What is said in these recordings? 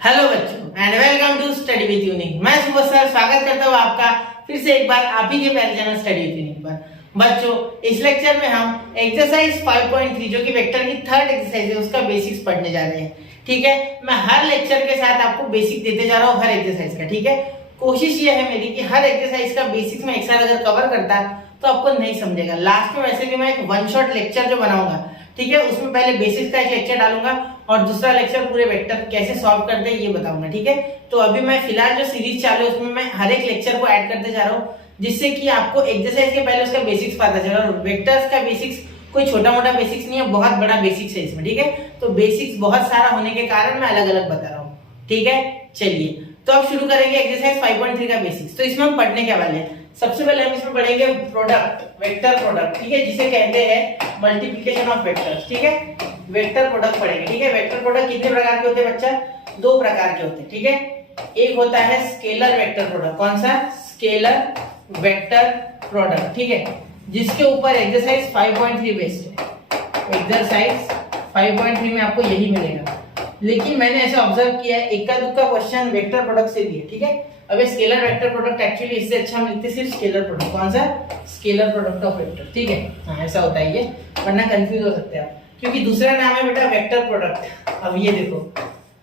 Hello बच्चों and welcome to study with Unique. मैं सुबह सर स्वागत करता हूँ आपका फिर से एक बार आप ही के प्यारे चैनल स्टडी विद यूनिक पर। बच्चों इस लेक्चर में हम एक्सरसाइज 5.3 जो कि वेक्टर की थर्ड एक्सरसाइज है उसका बेसिक्स पढ़ने जा रहे हैं। ठीक है, मैं हर लेक्चर के साथ आपको बेसिक देते जा रहा हूँ हर एक्सरसाइज का। ठीक है, कोशिश ये है मेरी कि हर एक्सरसाइज का बेसिक्स में एक साथ अगर कवर करता तो आपको नहीं समझेगा। लास्ट में वैसे भी मैं एक वन शॉट लेक्चर जो बनाऊंगा, ठीक है, उसमें पहले बेसिक्स का एक लेक्चर डालूंगा और दूसरा लेक्चर पूरे वेक्टर कैसे सॉल्व करते हैं ये बताऊंगा। ठीक है, तो अभी मैं फिलहाल जो सीरीज चालू है उसमें मैं हर एक लेक्चर को ऐड करते जा रहा हूँ जिससे कि आपको एक्सरसाइज के पहले उसका बेसिक्स पता चले। और वेक्टर्स का बेसिक्स कोई छोटा मोटा बेसिक्स नहीं है, बहुत बड़ा बेसिक्स है इसमें। ठीक है, तो बेसिक्स बहुत सारा होने के कारण मैं अलग अलग बता रहा हूँ। ठीक है, चलिए तो अब शुरू करेंगे एक्सरसाइज 5.3 का बेसिक्स। तो इसमें हम पढ़ने के वाले हैं, सबसे पहले हम इसमें पढ़ेंगे प्रोडक्ट, वेक्टर प्रोडक्ट। ठीक है, जिसे कहते हैं मल्टीप्लिकेशन ऑफ वेक्टर्स। ठीक है, वेक्टर प्रोडक्ट पढ़ेंगे। ठीक है, वेक्टर प्रोडक्ट कितने प्रकार के होते हैं बच्चा? दो प्रकार के होते हैं। ठीक है, एक होता है स्केलर वेक्टर प्रोडक्ट। कौन सा? Scalar vector product. ठीक है, जिसके ऊपर एक्सरसाइज 5.3 बेस्ड है। एक्सरसाइज 5.3 में आपको यही मिलेगा, लेकिन मैंने ऐसा ऑब्जर्व किया है इक्का दुक्का क्वेश्चन वेक्टर प्रोडक्ट से भी है। ठीक है, अब स्केलर वेक्टर प्रोडक्ट एक्चुअली इससे अच्छा हम लिखते सिर्फ स्केलर प्रोडक्ट। कौन सा? Scalar product of vector. ठीक है, हाँ ऐसा होता है ये, वरना कंफ्यूज हो सकते हैं आप, क्योंकि दूसरा नाम है बेटा वेक्टर प्रोडक्ट। अब ये देखो,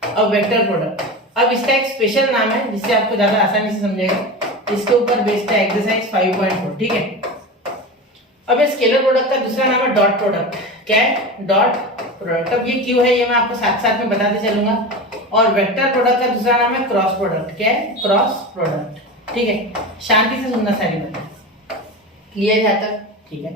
अब वेक्टर प्रोडक्ट, अब इसका एक स्पेशल नाम है जिससे आपको ज्यादा आसानी से समझेगा। इसके ऊपर बेस्ड है एक्सरसाइज 5.4। ठीक है, अब स्केलर प्रोडक्ट का दूसरा नाम है डॉट प्रोडक्ट। क्या है? Dot product. अब ये क्यों है ये मैं आपको साथ साथ में बताते चलूंगा। और वेक्टर प्रोडक्ट का दूसरा नाम है क्रॉस प्रोडक्ट। क्या है? Cross product. ठीक है, शांति से सुनना सारी बातें, क्लियर है तक? ठीक है,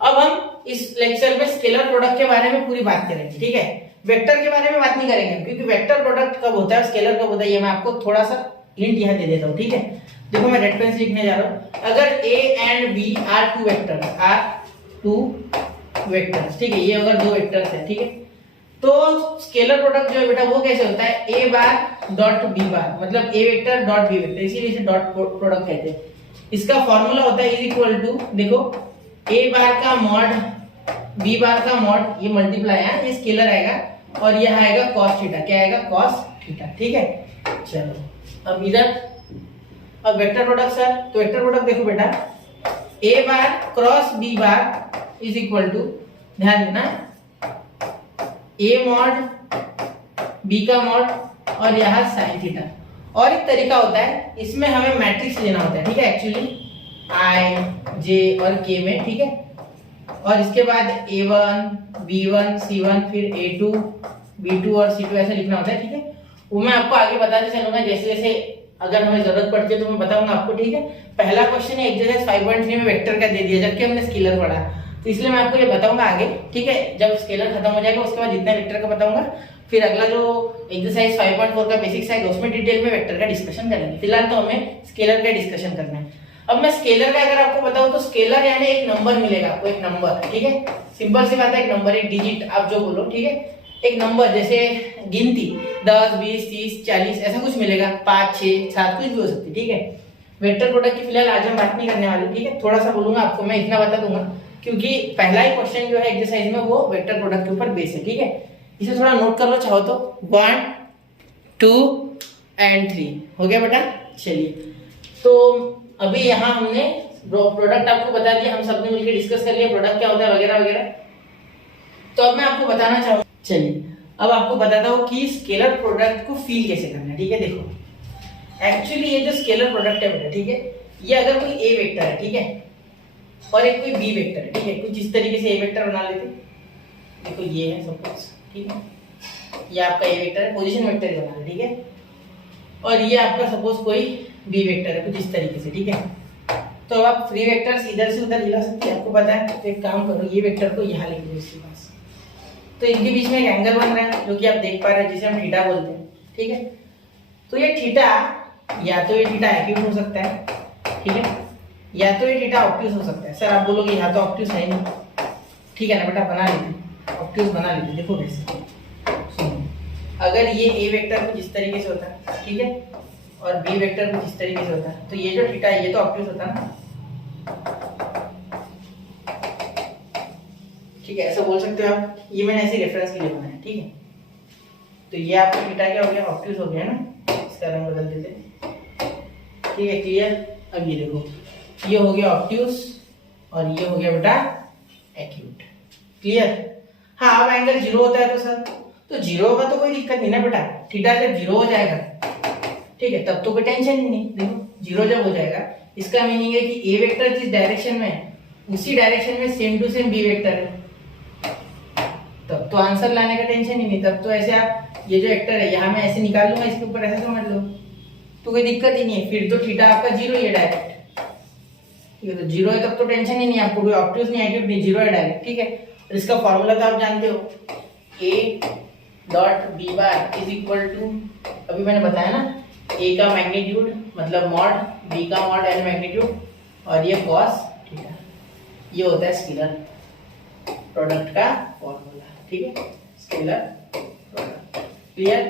अब हम इस लेक्चर में स्केलर प्रोडक्ट के बारे में पूरी बात करेंगे। ठीक है, वेक्टर के बारे में बात नहीं करेंगे क्योंकि वेक्टर प्रोडक्ट कब होता है स्केलर कब होता है ये मैं आपको थोड़ा सा हिंट यहाँ दे देता हूँ। ठीक है, देखो मैं रेड पेन से लिखने जा रहा हूँ। अगर a and b are two vectors, ठीक है, ये अगर दो वेक्टर्स है, ठीक है, तो स्केलर प्रोडक्ट जो है बेटा वो कैसे होता है? a बार डॉट b बार, मतलब a vector dot b vector, इसीलिए इसे डॉट प्रोडक्ट कहते हैं। इसका फॉर्मूला होता है इज इक्वल टू, देखो a बार का मॉड b बार का मॉड, ये मल्टीप्लाई है, ये स्केलर आएगा और यह आएगा cos थीटा। क्या आएगा? cos theta. ठीक है, चलो अब इधर, अब वेक्टर प्रोडक्ट सर, तो वेक्टर प्रोडक्ट देखो बेटा, a bar cross b bar is equal to, ध्यान देना, a मॉड b का मॉड और यहाँ sin थीटा। और एक तरीका होता है, इसमें हमें मैट्रिक्स लेना होता है। ठीक है, एक्चुअली i j और k में। ठीक है, और इसके बाद a1 b1 c1 फिर a2 b2 और c2 ऐसे लिखना होता है। ठीक है, वो मैं आपको आगे बताते चलूंगा जैसे जैसे अगर हमें जरूरत पड़ती है तो मैं बताऊंगा आपको। ठीक है, पहला क्वेश्चन है एक्सरसाइज 5.3 में वेक्टर का दे दिया जबकि हमने स्केलर पढ़ा, तो इसलिए मैं आपको ये बताऊंगा आगे। ठीक है, जब स्केलर खत्म हो जाएगा उसके बाद जितना वेक्टर का बताऊंगा, फिर अगला जो एक्सरसाइज 5.4 का बेसिक्स है उसमें डिटेल में वेक्टर का डिस्कशन करेंगे। फिलहाल तो हमें स्केलर का डिस्कशन करना है। अब मैं स्केलर का अगर आपको बताऊं तो स्केलर यानी एक नंबर मिलेगा आपको, एक नंबर। ठीक है, सिंपल सी बात है, एक नंबर, एक डिजिट आप जो बोलो। ठीक है, एक नंबर जैसे गिनती 10 20 30 40 ऐसा कुछ मिलेगा, 5 6 7 कुछ भी हो सकती है। ठीक है, वेक्टर प्रोडक्ट की फिलहाल आज हम बात नहीं करने वाले। ठीक है, थोड़ा सा बोलूंगा आपको, मैं इतना बता दूंगा क्योंकि पहला ही क्वेश्चन जो है एक्सरसाइज में वो वेक्टर प्रोडक्ट के ऊपर बेस है। ठीक है, इसे थोड़ा नोट कर लो चाहो तो, 1 2 एंड 3 हो गया बेटा। चलिए, तो अभी यहाँ हमने प्रोडक्ट आपको बता दिया, हम सबने मिलकर डिस्कस कर लिया प्रोडक्ट क्या होता है वगैरह वगैरह। तो अब मैं आपको बताना चाहूँ, चलिए अब आपको बताता हूँ कि स्केलर प्रोडक्ट को फील कैसे करना है। ठीक है, देखो एक्चुअली ये जो स्केलर प्रोडक्ट है बेटा, ठीक है, ये अगर कोई a वेक्टर है, ठीक है, और एक कोई b वेक्टर है, ठीक है, कुछ इस तरीके से a वेक्टर बना लेते, देखो ये है सपोज, ठीक है, ये आपका a वेक्टर है, पोजीशन वेक्टर बना ले, ठीक है, और ये आपका सपोज कोई b वेक्टर है कुछ इस तरीके से। ठीक है, तो आप फ्री वेक्टर्स इधर से उधर हिला सकते हैं, आपको पता है। तो एक काम करो, ये वेक्टर को यहाँ लिख दो इसके पास, तो इनके बीच में एक एंगल बन रहा है जो कि आप देख पा रहे हैं, जिसे हम थीटा बोलते हैं। ठीक है, तो ये थीटा, या तो ये थीटा एक्यूट हो सकता है, ठीक है, या तो ये थीटा ऑब्ट्यूज हो सकता है। सर आप बोलोगे यहाँ तो ऑब्ट्यूज है नहीं, ठीक है ना बेटा, बना लेते ऑब्ट्यूज बना लेते। देखो कैसे, सुनो, अगर ये a वेक्टर कुछ इस तरीके से होता है, ठीक है, और b वेक्टर कुछ इस तरीके से होता है, तो ये जो थीटा है ये तो ऑब्ट्यूज होता है ना। ठीक है, ऐसा बोल सकते हो आप, ये मैंने ऐसे रेफरेंस के लिए बनाया। ठीक है, तो ये आपका थीटा क्या हो गया, ऑब्ट्यूज हो गया ना, इसका रंग बदल देते हैं, ठीक है, क्लियर। अब ये देखो, ये हो गया ऑब्ट्यूज और ये हो गया बेटा एक्यूट, क्लियर। हाँ, अब एंगल 0 होता है तो सर, तो 0 होगा तो कोई दिक्कत नहीं ना बेटा, थीटा जब 0 हो जाएगा, ठीक है, तब तो कोई टेंशन ही नहीं। देखो 0 जब हो जाएगा, इसका मीनिंग है कि ए वेक्टर जिस डायरेक्शन में उसी डायरेक्शन में same to same B vector है, तब तो आंसर लाने का टेंशन ही नहीं। तब तो ऐसे आप ये जो वेक्टर है यहाँ मैं ऐसे निकाल लूंगा, इसके ऊपर ऐसे समझ लो, तो कोई दिक्कत ही नहीं है। फिर तो थीटा आपका 0 ही है डायरेक्ट, ठीक है, तो 0 है तब तो टेंशन ही नहीं, आपको कोई ऑब्ट्यूज नहीं एक्यूट नहीं, 0 है डायरेक्ट, ठीक है। और इसका फॉर्मूला तो आप जानते हो, A dot B bar is equal to, अभी मैंने बताया ना, ए का मैग्नीट्यूड मतलब मॉड, बी का मॉड एन मैग्नीट्यूड, और ये कॉस थीटा, ये होता है स्केलर प्रोडक्ट का फॉर्मूला, ठीक है, स्केलर प्रोडक्ट, क्लियर।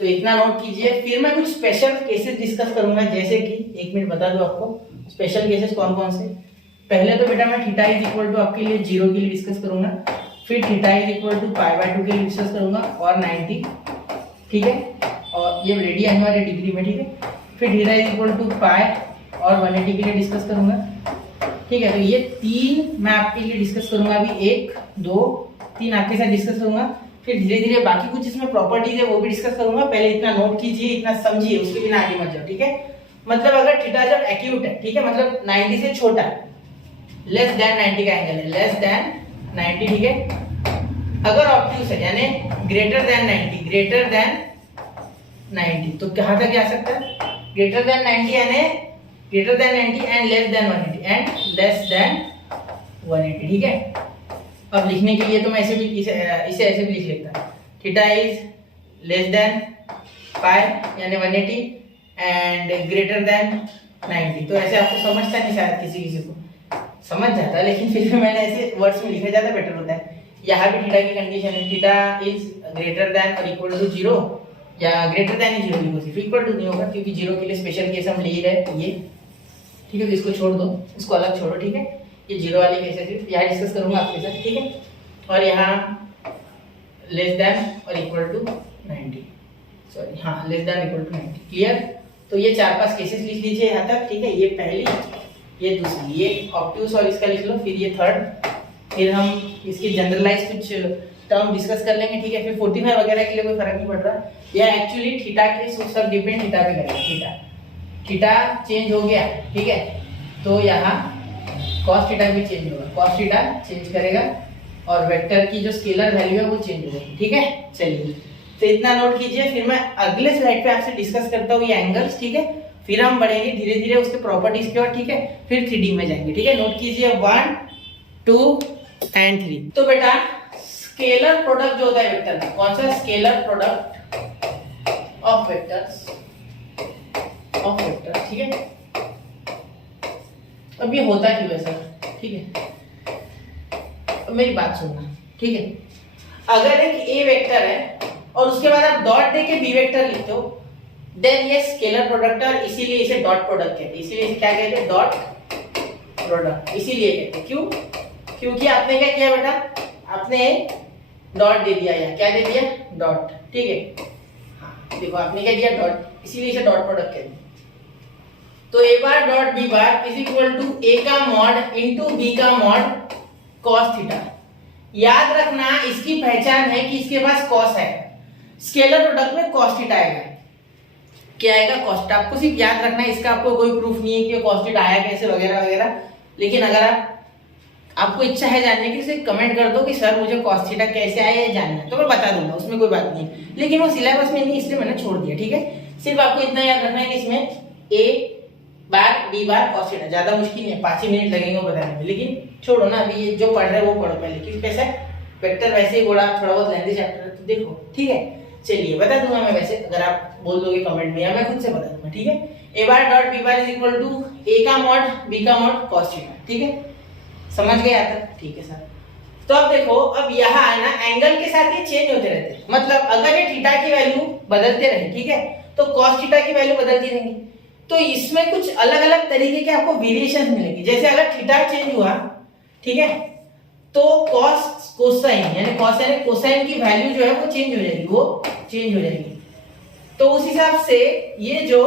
तो इतना नोट कीजिए। फिर मैं कुछ स्पेशल केसेस डिस्कस करूंगा, जैसे कि 1 मिनट बता दूं आपको स्पेशल केसेस कौन कौन से। पहले तो बेटा मैं थीटा इज इक्वल टू आपके लिए 0 के लिए डिस्कस करूंगा, फिर थीटा इज इक्वल टू π/2 के लिए डिस्कस करूंगा और 90, ठीक है, और ये रेडियन वाले डिग्री में, ठीक है। फिर थीटा इज इक्वल टू पाई और 180 के लिए डिस्कस करूंगा, ठीक है। तो ये 3 मैं आपके लिए डिस्कस करूंगा अभी, 1 2 3 आपके साथ डिस्कस करूंगा। फिर धीरे धीरे बाकी कुछ इसमें प्रॉपर्टीज है वो भी डिस्कस करूंगा। पहले इतना नोट कीजिए, इतना समझिए, उसके बिना आगे मत जाओ, ठीक है। मतलब अगर थीटा जब एक्यूट है, ठीक है, मतलब 90 से छोटा, लेस देन 90 का एंगल है, लेस देन 90, ठीक है। अगर ऑब्ट्यूज है यानी ग्रेटर देन 90, ग्रेटर देन 90, तो कहां तक जा सकता है, ग्रेटर देन 90 यानी greater than 90 and less than 180 and less than 180, ठीक है। अब लिखने के लिए तो मैं ऐसे भी इसे ऐसे भी लिख लेता हूं, theta is less than pi यानी 180 एंड ग्रेटर देन 90। तो ऐसे आपको समझता नहीं, शायद किसी किसी को समझ जाता है, लेकिन फिर भी मैंने ऐसे वर्ड्स में लिखा ज्यादा बेटर होता है। यहाँ भी थीटा की कंडीशन है, थीटा इज ग्रेटर देन और इक्वल टू 0 या ग्रेटर देन ही 0 लिखो, सिर्फ इक्वल टू नहीं होगा, क्योंकि 0 के लिए स्पेशल केस हम ले रहे हैं ये, ठीक है। तो इसको छोड़ दो, इसको अलग छोड़ो, ठीक है। ये 0 वाले केसेस सिर्फ यहाँ डिस्कस करूंगा आपके साथ, ठीक है। और यहाँ लेस देन और इक्वल टू 90, सॉरी हाँ, less than equal to 90, clear. तो ये 4-5 केसेस लिख लीजिए यहाँ तक, ठीक है। ये पहली, ये दूसरी, ये ऑब्ट्यूज और इसका लिख लो, फिर ये थर्ड, फिर हम इसके जनरलाइज कुछ टर्म डिस्कस कर लेंगे, ठीक है। फिर 45 वगैरह के लिए कोई फर्क नहीं पड़ रहा, या एक्चुअली थीटा के सब डिपेंड थीटा पे करेगा। थीटा चेंज हो गया, ठीक है, तो यहाँ cos थीटा भी चेंज होगा, cos थीटा चेंज करेगा और वेक्टर की जो स्केलर वैल्यू है वो चेंज हो जाएगी, ठीक है। चलिए, तो इतना नोट कीजिए, फिर मैं अगले स्लाइड पे आपसे डिस्कस करता हूँ ये एंगल्स, ठीक है। फिर हम बढ़ेंगे धीरे धीरे उसके प्रॉपर्टीज की ओर, ठीक है। फिर 3D में जाएंगे, ठीक है। नोट कीजिए 1 2 एंड 3। तो बेटा स्केलर प्रोडक्ट जो होता है वेक्टर का, कौन सा, स्केलर प्रोडक्ट ऑफ वेक्टर्स, ठीक है। अब ये होता क्यों है सर, ठीक है। अब मेरी बात सुनना, ठीक है। अगर एक ए वेक्टर है और उसके बाद आप डॉट दे के बी वेक्टर लिखते हो, देन ये स्केलर प्रोडक्ट है, और इसीलिए इसे डॉट प्रोडक्ट कहते हैं। इसीलिए इसे क्या कहते हैं, डॉट प्रोडक्ट, इसीलिए कहते हैं। क्यों, क्योंकि आपने क्या किया बेटा, आपने डॉट दे दिया, या क्या दे दिया, डॉट, ठीक है। हाँ देखो, आपने क्या दिया, डॉट, इसीलिए इसे डॉट प्रोडक्ट कहते हैं। तो a bar dot B bar is equal to a का मॉड इंटू बी का मॉड कॉस थीटा। याद रखना, इसकी पहचान है कि इसके पास कॉस है, स्केलर प्रोडक्ट में कॉस थीटा आएगा, क्या आएगा, कॉस थीटा। आपको सिर्फ याद रखना है, इसका आपको कोई प्रूफ नहीं है कि कॉस थीटा आया कैसे वगैरह वगैरह, लेकिन अगर आपको इच्छा है जानने की, सिर्फ कमेंट कर दो कि सर मुझे कॉस थीटा कैसे आया ये जानना है, तो मैं बता दूंगा, उसमें कोई बात नहीं। लेकिन वो सिलेबस में नहीं, इसलिए मैंने छोड़ दिया, ठीक है। सिर्फ आपको इतना याद रखना है कि इसमें ए बार बी बार कॉस थीटा, ज्यादा मुश्किल नहीं है, 5 ही मिनट लगेंगे बताने में। लेकिन छोड़ो ना, अभी ये जो पढ़ रहे हैं वो पढ़ो पहले, क्योंकि कैसा वेक्टर वैसे ही बोला, थोड़ा बहुत लेंथी चैप्टर है, तो देखो, ठीक है। चलिए बता दूंगा मैं, वैसे अगर आप बोल दोगे कमेंट में, या मैं खुद से बता दूंगा, ठीक है। A bar dot B bar is equal to a का मॉड बी का मॉड कॉस थीटा, ठीक है। समझ गए यहाँ तक, ठीक है सर। तो अब देखो, अब यहाँ है ना, एंगल के साथ ये चेंज होते रहते हैं, मतलब अगर ये थीटा की वैल्यू बदलते रहे, ठीक है, तो कॉस थीटा की वैल्यू बदलती रहेंगी। तो इसमें कुछ अलग अलग तरीके के आपको वेरिएशन मिलेंगे। जैसे अगर थीटा चेंज हुआ, ठीक है, तो कॉस कोसाइन यानी कोसाइन की वैल्यू जो है वो चेंज हो जाएगी। तो उस हिसाब से ये जो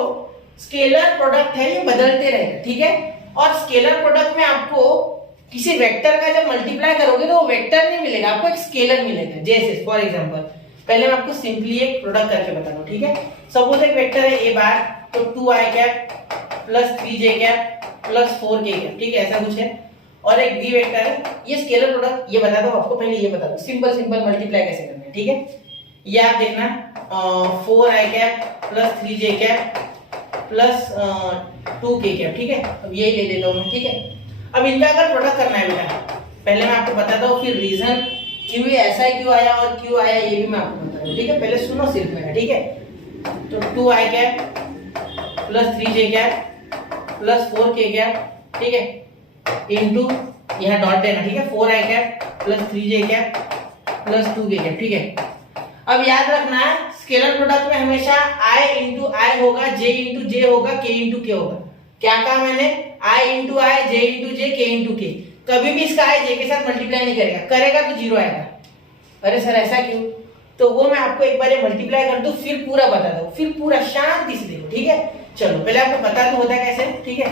स्केलर प्रोडक्ट है ये बदलते रहेगा, ठीक है। और स्केलर प्रोडक्ट में आपको किसी वेक्टर का जब मल्टीप्लाई करोगे तो वो वेक्टर नहीं मिलेगा, आपको एक स्केलर मिलेगा। जैसे फॉर एग्जांपल पहले मैं आपको सिंपली एक प्रोडक्ट करके बता दूं, ठीक है। सपोज एक वेक्टर है ए बार, तो 2i cap plus 3j cap plus 4k cap, ठीक है, ऐसा कुछ है। और एक बी वेक्टर है, ये स्केलर प्रोडक्ट ये बता दो आपको, पहले ये बता दो सिंपल मल्टीप्लाई कैसे करना है, ठीक है। ये आप देखना 4i cap plus 3j cap plus 2k cap, ठीक है। अब यही ले लेता हूं मैं, ठीक है। अब इनका अगर प्रोडक्ट करना है बेटा, पहले मैं आपको बताता हूँ, फिर रीजन क्यों ये ऐसा क्यों आया और क्यों आया ये भी मैं आपको बता दूं, ठीक है। पहले सुनो सिर्फ मेरा, ठीक है। तो 2i cap plus 3j cap plus 4k cap, ठीक है, इनटू यहाँ डॉट देना, ठीक है, 4i cap plus 3j cap plus 2k cap, ठीक है। अब याद रखना है स्केलर प्रोडक्ट में हमेशा i इंटू आई होगा, j इंटू जे होगा, k इंटू के होगा। क्या कहा मैंने, i into I, j into J, k into के। कभी भी इसका i j के साथ मल्टीप्लाई नहीं करेगा तो 0 आएगा। अरे सर ऐसा क्यों, तो वो मैं आपको एक बार मल्टीप्लाई कर दूं फिर पूरा बता दूं, फिर पूरा शांति से देखो, ठीक है। चलो पहले आपको बता दूं होता है कैसे, ठीक है।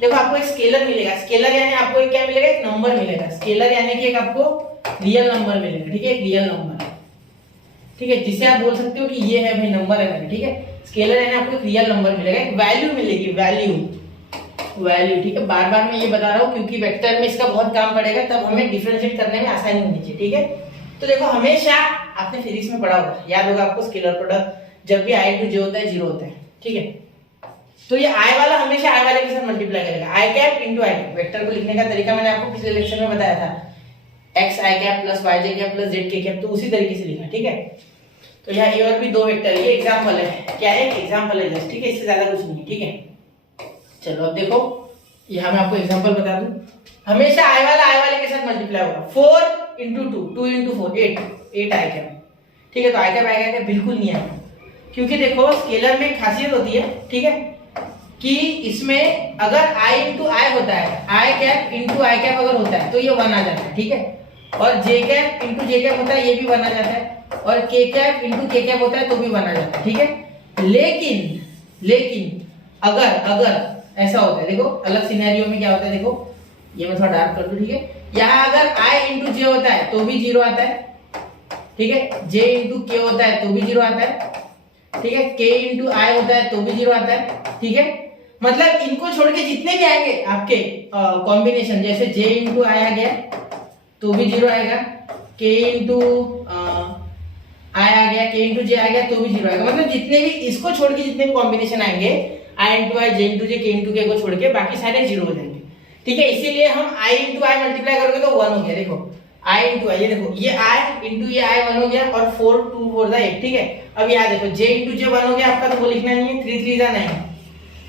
देखो आपको एक स्केलर मिलेगा, स्केलर यानी आपको एक क्या मिलेगा, एक नंबर मिलेगा। स्केलर यानी कि एक आपको रियल नंबर मिलेगा, ठीक है, एक रियल नंबर, ठीक है, जिसे आप बोल सकते हो कि ये है भाई नंबर है मेरा, ठीक है। स्केलर यानी आपको एक रियल नंबर मिलेगा, एक वैल्यू मिलेगी, वैल्यू, ठीक है। बार बार मैं ये बता रहा हूँ क्योंकि वेक्टर में इसका बहुत काम पड़ेगा, तब हमें डिफरेंशिएट करने में आसानी होनी चाहिए, ठीक है। तो देखो हमेशा आपने फिजिक्स में पढ़ा होगा, याद होगा आपको, स्केलर प्रोडक्ट जब भी i इंटू जे होता है 0 होता है, ठीक है। तो ये i वाला हमेशा i वाले के साथ मल्टीप्लाई करेगा, i cap into I cap. Vector को लिखने का तरीका मैंने आपको पिछले लेक्चर में बताया था, x i cap plus y j cap plus z k cap, तो उसी तरीके से लिखना, ठीक है। तो यहाँ ये और भी दो वेक्टर, ये एग्जांपल है, क्या है, एग्जांपल है जस्ट, ठीक है, इससे ज्यादा कुछ नहीं है, ठीक है। चलो अब देखो यहाँ मैं आपको एग्जांपल बता दूं, हमेशा i वाले के साथ मल्टीप्लाई होगा। 4 इंटू 2 इंटू 4 8 आई कैप, ठीक है। तो आई कैप आएगा क्या, बिल्कुल नहीं आएगा, क्योंकि देखो स्केलर में खासियत होती है, ठीक है, कि इसमें अगर i इंटू आई होता है, आई कैप इंटू आई कैप अगर होता है तो ये 1 आ जाता है, ठीक है। और j कैप इंटू जे कैप होता है, ये भी 1 आ जाता है। और k cap into k cap होता है तो भी 1 आ जाता है, ठीक है। लेकिन अगर ऐसा होता है, देखो अलग सिनेरियो में क्या होता है, देखो ये मैं थोड़ा डार्क कर दूं, ठीक है। यहाँ अगर i इंटू जे होता है तो भी 0 आता है, ठीक है। j इंटू के होता है तो भी 0 आता है, ठीक है। k इंटू आई होता है तो भी 0 आता है, ठीक है। मतलब इनको छोड़ के जितने भी आएंगे आपके कॉम्बिनेशन, जैसे j इंटू आई आ गया तो भी 0 आएगा, k इंटू आई आ गया, k इंटू जे आ गया तो भी 0 आएगा। मतलब जितने भी इसको छोड़ के जितने भी कॉम्बिनेशन आएंगे, i into I, j into J, k into के को छोड़ के बाकी सारे 0 हो जाएंगे, ठीक है। इसीलिए हम i इंटू आई मल्टीप्लाई करोगे तो 1 हो गया, देखो i इंटू आई, ये देखो ये i इंटू ये i 1 हो गया, और 4 2 4 8, ठीक है। अब यहाँ देखो j इंटू जे 1 हो गया आपका, तो वो लिखना नहीं है, 3 3 जा 9,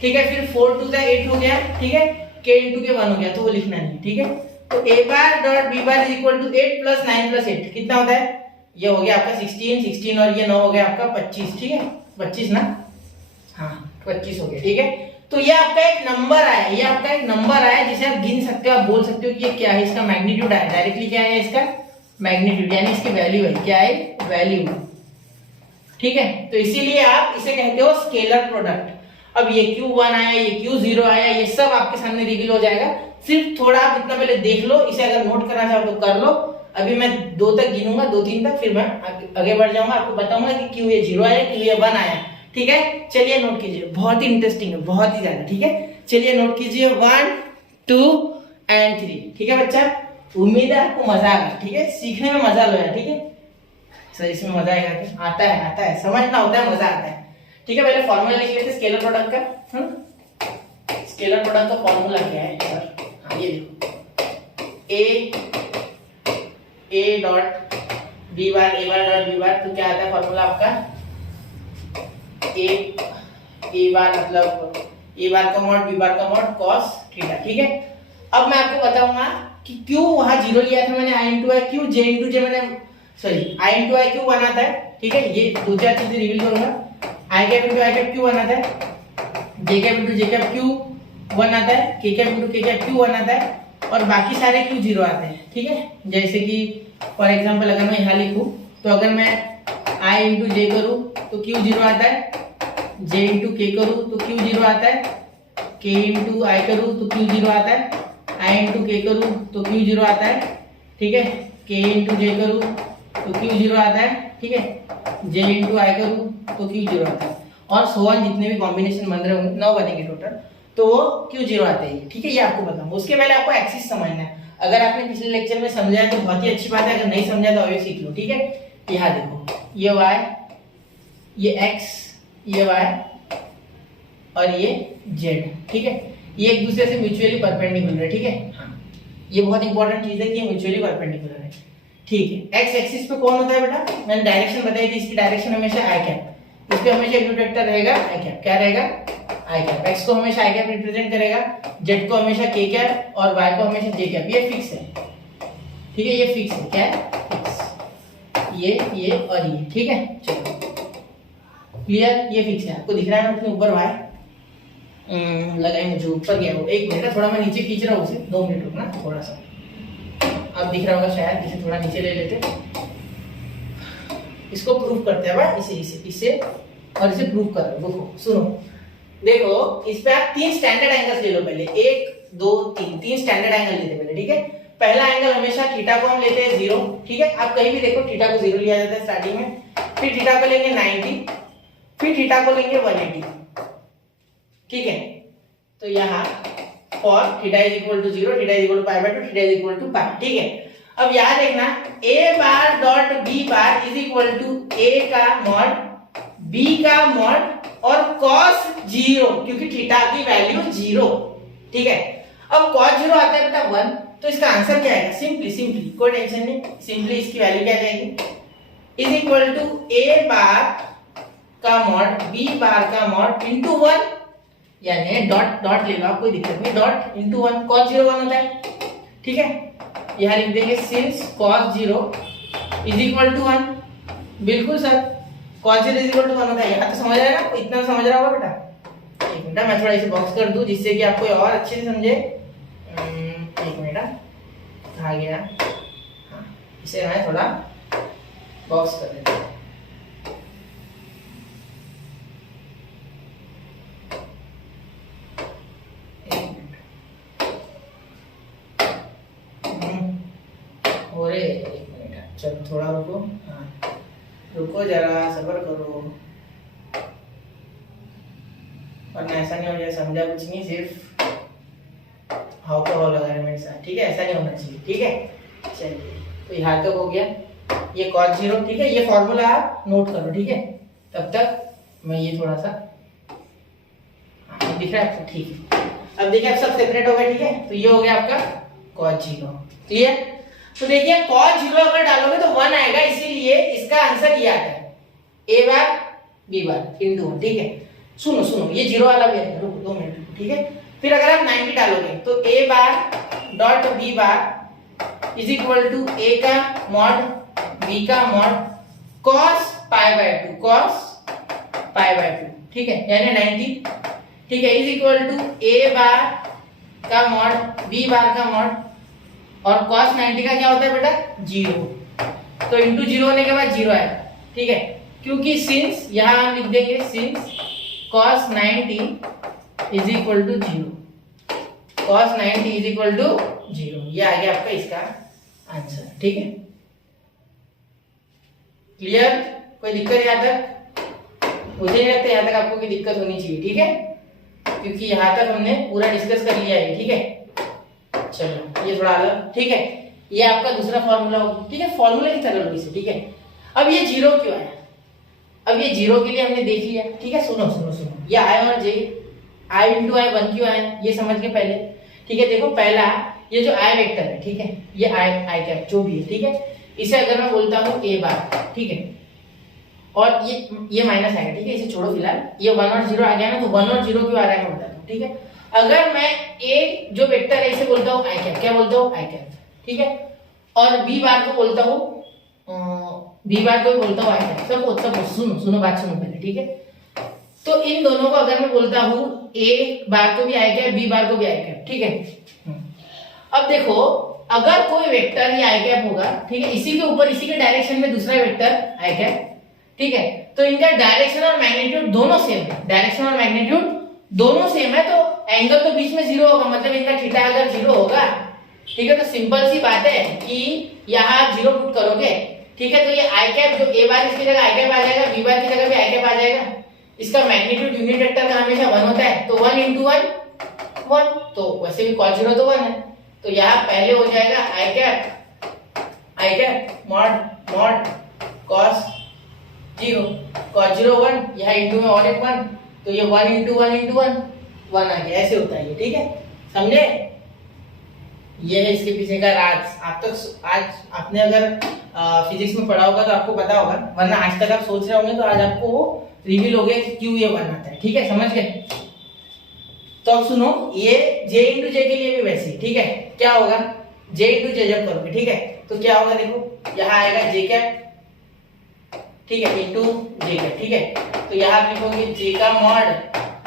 ठीक है। फिर 4 2 जा 8 हो गया, ठीक है। k इंटू के 1 हो गया, तो वो लिखना नहीं, ठीक है। तो a bar dot b bar is equal to 8 plus 9 plus 8 कितना होता है, ये हो गया आपका 16 और ये 9 हो गया आपका 25, ठीक है, 25 ना, हाँ 25 हो गया, ठीक है। तो ये आपका एक नंबर आया, ये आपका एक नंबर आया जिसे आप गिन सकते हो, आप बोल सकते हो कि ये क्या है, इसका मैग्नीट्यूड आया, डायरेक्टली क्या है इसका मैग्नीट्यूड, यानी इसकी वैल्यू है, क्या है वैल्यू, ठीक है। तो इसीलिए आप इसे कहते हो स्केलर प्रोडक्ट। अब ये Q1 आया, ये Q0 आया, ये सब आपके सामने रिवील हो जाएगा, सिर्फ थोड़ा आप इतना पहले देख लो, इसे अगर नोट करना चाहो तो कर लो। अभी मैं 2 तक गिनूंगा, 2 3 तक, फिर मैं आगे बढ़ जाऊंगा, आपको बताऊंगा कि क्यों ये 0 आया, क्यों ये 1 आया, ठीक है। चलिए नोट कीजिए, बहुत ही इंटरेस्टिंग है, बहुत ही ज्यादा, ठीक है। चलिए नोट कीजिए 1 2 एंड 3, ठीक है बच्चा। उम्मीद है आपको मजा आ गया, ठीक है, सीखने में मजा लो यार, ठीक है। सर इसमें मजा आएगा क्या, आता है, समझना होता है, मजा आता है, ठीक है। पहले फॉर्मूला लिख लेते स्केलर प्रोडक्ट का, स्केलर प्रोडक्ट का फॉर्मूला क्या है सर, हाँ ये देखो a dot b bar dot b बार, तो क्या आता है फॉर्मूला आपका, a बार मतलब a बार का मॉड b बार का मॉड cos थीटा, ठीक है। अब मैं आपको बताऊंगा कि क्यों वहां 0 लिया था मैंने, i इंटू आई क्यों, j इंटू जे मैंने, सॉरी i इंटू आई क्यों 1 आता है, ठीक है। ये 2-4 चीजें रिवील करूंगा, i cap into I cap क्यों 1 आता है, j कैप इंटू जे कैप क्यों 1 आता है, k कैप इंटू के कैप क्यों 1 आता है, और बाकी सारे क्यों जीरो आते हैं, ठीक है। जैसे कि फॉर एग्जांपल अगर मैं यहाँ लिखूं तो अगर मैं i इंटू जे करूँ तो क्यू जीरो आता है, j इंटू के करूँ तो क्यू जीरो आता है, k इंटू आई करूँ तो क्यू जीरो आता है, i इंटू के करूँ तो क्यू जीरो आता है, ठीक है। k इंटू जे करूँ तो क्यू जीरो आता है, ठीक है। j इंटू आई करूँ तो क्यू जीरो आता है, और सो ऑन जितने भी कॉम्बिनेशन बन रहे होंगे 9 बनेंगे टोटल, तो वो क्यू जीरो आते हैं, ठीक है। ये आपको बताऊंगा। उसके पहले आपको एक्सिस समझना है। अगर आपने पिछले लेक्चर में समझा है तो बहुत ही अच्छी बात है, अगर नहीं समझा तो अभी सीख लो, ठीक है। यहाँ देखो ये y, ये x, ये y और ये z, ठीक है। ये एक दूसरे से म्यूचुअली परपेंडिकुलर है, ठीक है। हाँ, ये बहुत इंपॉर्टेंट चीज है कि ये म्यूचुअली परपेंडिकुलर है, ठीक है। x एक्सिस पे कौन होता है बेटा, मैंने डायरेक्शन बताई थी, इसकी डायरेक्शन हमेशा i कैप, इस पे हमेशा यूनिट वेक्टर रहेगा i कैप, क्या रहेगा i कैप। x को हमेशा i कैप रिप्रेजेंट करेगा, z को हमेशा k कैप और y को हमेशा j कैप। ये फिक्स है, ठीक है, ये फिक्स है, क्या है फिक्स, ये और ये, ठीक है। चलो क्लियर, ये फिक्स है। आपको दिख रहा है ना अपने ऊपर y लगाए, मुझे ऊपर गया वो, एक मिनट थोड़ा मैं नीचे खींच रहा हूँ उसे, 2 मिनट रुकना थोड़ा सा। अब दिख रहा होगा शायद, इसे थोड़ा नीचे ले लेते, इसको प्रूफ करते हैं भाई, इसे और इसे प्रूफ करो। देखो सुनो, देखो इस पे आप 3 स्टैंडर्ड एंगल्स ले लो पहले, 1 2 3 स्टैंडर्ड एंगल लेते पहले, ठीक है। पहला एंगल हमेशा थीटा को हम लेते हैं 0, ठीक है। आप कहीं भी देखो थीटा को 0 लिया जाता है स्टार्टिंग में, फिर थीटा को लेंगे 90, फिर थीटा को लेंगे 180, ठीक है। तो यहाँ for theta is equal to 0, theta is equal to pi by 2, theta is equal to pi, ठीक है। अब यहाँ देखना a bar dot b bar is equal to a का मॉड b का मॉड और cos 0, क्योंकि थीटा की वैल्यू 0, ठीक है। अब cos 0 आता है बेटा 1, तो इसका आंसर क्या आएगा, सिंपली कोई टेंशन नहीं, सिंपली इसकी वैल्यू क्या जाएगी, is equal to a bar का मॉड b बार का मॉड इंटू 1, यानी डॉट ले लो आप, कोई दिक्कत नहीं, डॉट इंटू 1, cos 0 1 होता है, ठीक है। यहाँ लिख देंगे since cos 0 is equal to 1, बिल्कुल sir, cos 0 is equal to 1 होता है। यहाँ तो समझ आएगा, इतना समझ रहा होगा बेटा। एक मिनट मैं थोड़ा इसे बॉक्स कर दूं जिससे कि आपको और अच्छे से समझे। एक मिनट आ गया, हाँ, इसे मैं थोड़ा बॉक्स कर देता हूँ। एक मिनट, चलो थोड़ा रुको, हाँ रुको जरा, सब्र करो, वरना ऐसा नहीं हो जाए समझा कुछ नहीं, सिर्फ हाउ का हाउ लगा रहे मेरे साथ, ठीक है। ऐसा नहीं होना चाहिए, ठीक है। चलिए तो यहाँ तक हो गया, ये cos 0, ठीक है। ये फॉर्मूला आप नोट करो, ठीक है। तब तक मैं ये थोड़ा सा, दिख रहा है आपको, ठीक है। अब देखिए आप सब सेपरेट हो गए, ठीक है। तो ये हो गया आपका cos 0, क्लियर। तो देखिए cos 0 अगर डालोगे तो 1 आएगा, इसीलिए इसका आंसर ये आता है a bar b bar into 1, ठीक है। सुनो ये 0 वाला भी आएगा, रुको 2 मिनट, ठीक है। फिर अगर आप 90 डालोगे तो a bar dot b bar is equal to a का मॉड b का mod cos pi by 2, cos pi by 2, ठीक है, यानी 90, ठीक है, is equal to a bar का मॉड b बार का मॉड, और cos 90 का क्या होता है बेटा 0, तो इंटू 0 होने के बाद 0 आएगा, ठीक है। क्योंकि सिंस यहाँ हम लिख देंगे since cos 90 is equal to 0, cos 90 is equal to 0, ये आ गया आपका इसका आंसर, ठीक है। क्लियर, कोई दिक्कत यहाँ तक? मुझे नहीं लगता यहाँ तक आपको कोई दिक्कत होनी चाहिए, ठीक है, क्योंकि यहाँ तक हमने पूरा डिस्कस कर लिया है, ठीक है। चलो ये थोड़ा अलग, ठीक है। ये आपका दूसरा फॉर्मूला होगा, ठीक है, फॉर्मूला की तरह लो इसे, ठीक है। अब ये 0 क्यों आया, अब ये 0 के लिए हमने देख लिया, ठीक है। सुनो ये i और j, i इंटू आई 1 क्यों आया, ये समझ के पहले, ठीक है। देखो पहला ये जो i वेक्टर है, ठीक है, ये i कैप जो भी है, ठीक है, इसे अगर मैं बोलता हूँ a बार, ठीक है, और ये माइनस आएगा, ठीक है, इसे छोड़ो फिलहाल। ये 1 और 0 आ गया ना, तो 1 और 0 क्यों आ रहा है मैं बताता हूँ, ठीक है। अगर मैं a जो वेक्टर है इसे बोलता हूँ i कैप, क्या बोलता हूँ i कैप, ठीक है, और b बार को बोलता हूँ b बार को बोलता हूँ i कैप। सब सुनो बात सुनो पहले, ठीक है। तो इन दोनों को अगर मैं बोलता हूँ a बार को भी i कैप, b बार को भी i कैप, ठीक है। अब देखो, अगर कोई वेक्टर ये आई कैप होगा, ठीक है, इसी के ऊपर इसी के डायरेक्शन में दूसरा वेक्टर आई कैप, ठीक है, तो इनका डायरेक्शन और मैग्नीट्यूड दोनों सेम है, डायरेक्शन और मैग्नीट्यूड दोनों सेम है, तो एंगल तो बीच में जीरो होगा, मतलब इनका थीटा अगर जीरो होगा, ठीक है, तो सिंपल सी बात है कि यहाँ आप जीरो पुट करोगे, ठीक है, तो ये आई कैप जो ए बार इसकी जगह आई कैप आ जाएगा, बी बार की जगह भी आई कैप आ जाएगा, इसका मैग्नीट्यूड यूनिट वेक्टर का हमेशा 1 होता है, तो 1 × 1 1, तो वैसे भी cos 0 तो 1 है, तो यहाँ पहले हो जाएगा आई कैप मॉड cos 0 1, यहाँ इंटू में और एक 1, तो ये 1 × 1 × 1 1 आ गया, ऐसे होता है ये, ठीक है, समझे? ये है इसके पीछे का राज। आप तक आज आपने अगर फिजिक्स में पढ़ा होगा तो आपको पता होगा, वरना आज तक आप सोच रहे होंगे तो आज आपको रिवील हो गया कि क्यों ये 1 आता है, ठीक है, समझ गए? तो अब सुनो, ये j × j के लिए भी वैसे ही, ठीक है, क्या होगा, j × j जब करोगे, ठीक है, तो क्या होगा, देखो यहाँ आएगा j कैप, ठीक है, इंटू j कैप, ठीक है, तो यहाँ आप लिखोगे j का मॉड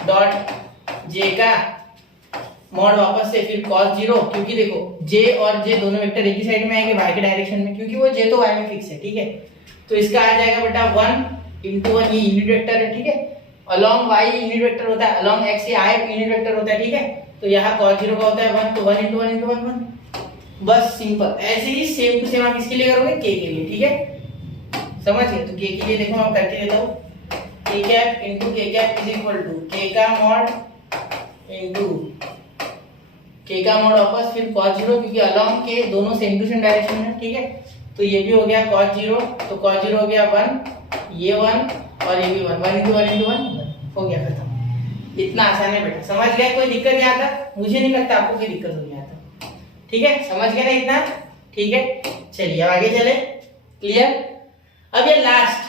डॉट j का मॉड वापस से फिर cos 0, क्योंकि देखो j और j दोनों वेक्टर एक ही साइड में आएंगे y के डायरेक्शन में, क्योंकि वो j तो y में फिक्स है, ठीक है, तो इसका आ जाएगा बेटा 1 × 1, ये यूनिट वेक्टर है, ठीक है, along y यूनिट वेक्टर होता है, along x ये i यूनिट वेक्टर होता है, ठीक है, तो यहाँ cos 0 का होता है 1, तो 1 × 1 × 1 1, बस सिंपल। ऐसे ही सेम टू सेम आप किसके लिए करोगे, k के लिए, ठीक है, समझ गए? तो k के लिए देखो मैं करके देता हूँ, k cap × k cap is equal to k का मॉड इंटू k का मॉड वापस फिर cos 0, क्योंकि along k दोनों सेम टू सेम डायरेक्शन में, ठीक है, तो ये भी हो गया cos 0, तो cos 0 हो गया 1, ये 1 और ये भी 1 1 × 1 × 1 हो गया, खत्म। इतना आसान है बेटा, समझ गए? कोई दिक्कत नहीं आता, मुझे नहीं लगता आपको कोई दिक्कत होगी आता, ठीक है, समझ गए ना इतना? ठीक है, चलिए अब आगे चले, क्लियर? अब ये लास्ट,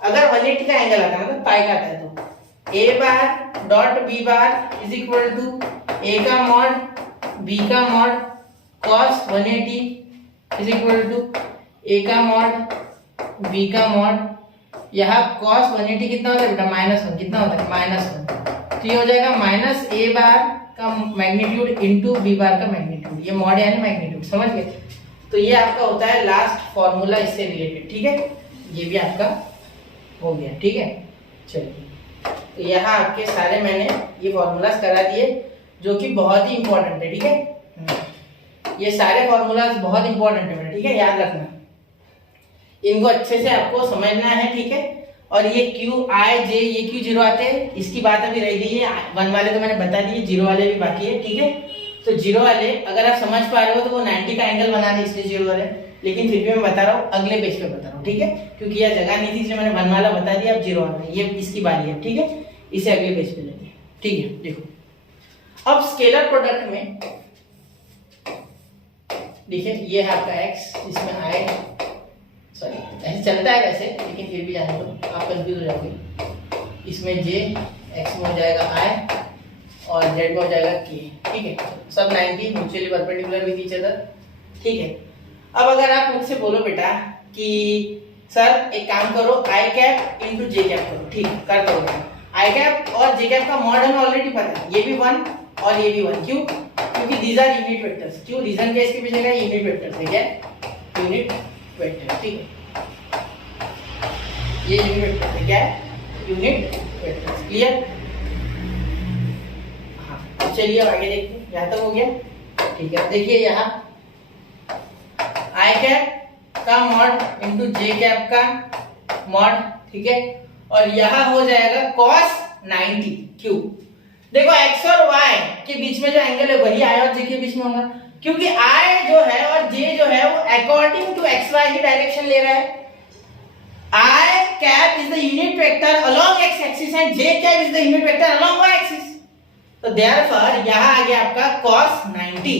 अगर 180 का एंगल आता है, मतलब पाई का आता है, तो a bar dot b bar is equal to a का मॉड b का mod cos 180 is equal to a का मॉड b का मॉड, यहाँ cos 180 कितना होता है बेटा, -1, कितना होता है, -1, तो ये हो जाएगा माइनस a बार का मैग्नीट्यूड इंटू b बार का मैग्नीट्यूड, ये मॉड यानी मैग्नीट्यूड, समझ गए? तो ये आपका होता है लास्ट फॉर्मूला इससे रिलेटेड, ठीक है, ये भी आपका हो गया, ठीक है, चलिए, तो यहाँ आपके सारे मैंने ये फॉर्मूलाज करा दिए जो कि बहुत ही इंपॉर्टेंट है, ठीक है, ये सारे फॉर्मूलाज बहुत इंपॉर्टेंट है बेटा, ठीक है, याद रखना, इनको अच्छे से आपको समझना है, ठीक है, और ये क्यू आई जे ये क्यों जीरो आते हैं, इसकी बात अभी रह गई है, 1 वाले तो मैंने बता दिए, 0 वाले भी बाकी है, ठीक है, तो 0 वाले अगर आप समझ पा रहे हो तो वो 90 का एंगल बना दे, इसलिए 0 वाले, लेकिन फिर भी मैं बता रहा हूँ, अगले पेज पे बता रहा हूँ, ठीक है, क्योंकि यह जगह नहीं थी इसलिए मैंने 1 वाला बता दिया, अब 0 वाला, ये इसकी बारी है, ठीक है, इसे अगले पेज पे लेंगे, ठीक है, देखो अब स्केलर प्रोडक्ट में देखिए, ये है आपका x, इसमें आई, सॉरी ऐसे चलता है वैसे, लेकिन फिर भी जाने दो, आप कंफ्यूज हो जाओगे, इसमें j, x में हो जाएगा i और z में हो जाएगा k, ठीक है, सब 90 mutually perpendicular with each other, ठीक है। अब अगर आप मुझसे बोलो बेटा कि सर एक काम करो, i cap into j cap करो, ठीक है, कर दो बेटा, i कैप और j कैप का मॉड हमें ऑलरेडी पता है, ये भी 1 और ये भी 1, क्यों? क्योंकि दीज आर यूनिट वेक्टर्स, क्यों? रीजन क्या इसके पीछे का यूनिट वेक्टर्स है, क्या यूनिट वेक्टर, ठीक है, ये यूनिट वेक्टर है, क्या यूनिट वेक्टर, क्लियर? हाँ, चलिए अब आगे देखते हैं, यहाँ तक हो गया, ठीक है, देखिए यहाँ आई कैप का मॉड इंटू जे कैप का मॉड, ठीक है, और यहाँ हो जाएगा cos 90, क्यों? देखो x और y के बीच में जो एंगल है वही i और j के बीच में होगा, क्योंकि i जो है और j जो है वो अकॉर्डिंग टू xy की डायरेक्शन ले रहा है, i cap is the unit vector along x axis and j cap is the unit vector along y axis, तो therefore यहाँ आ गया आपका cos 90,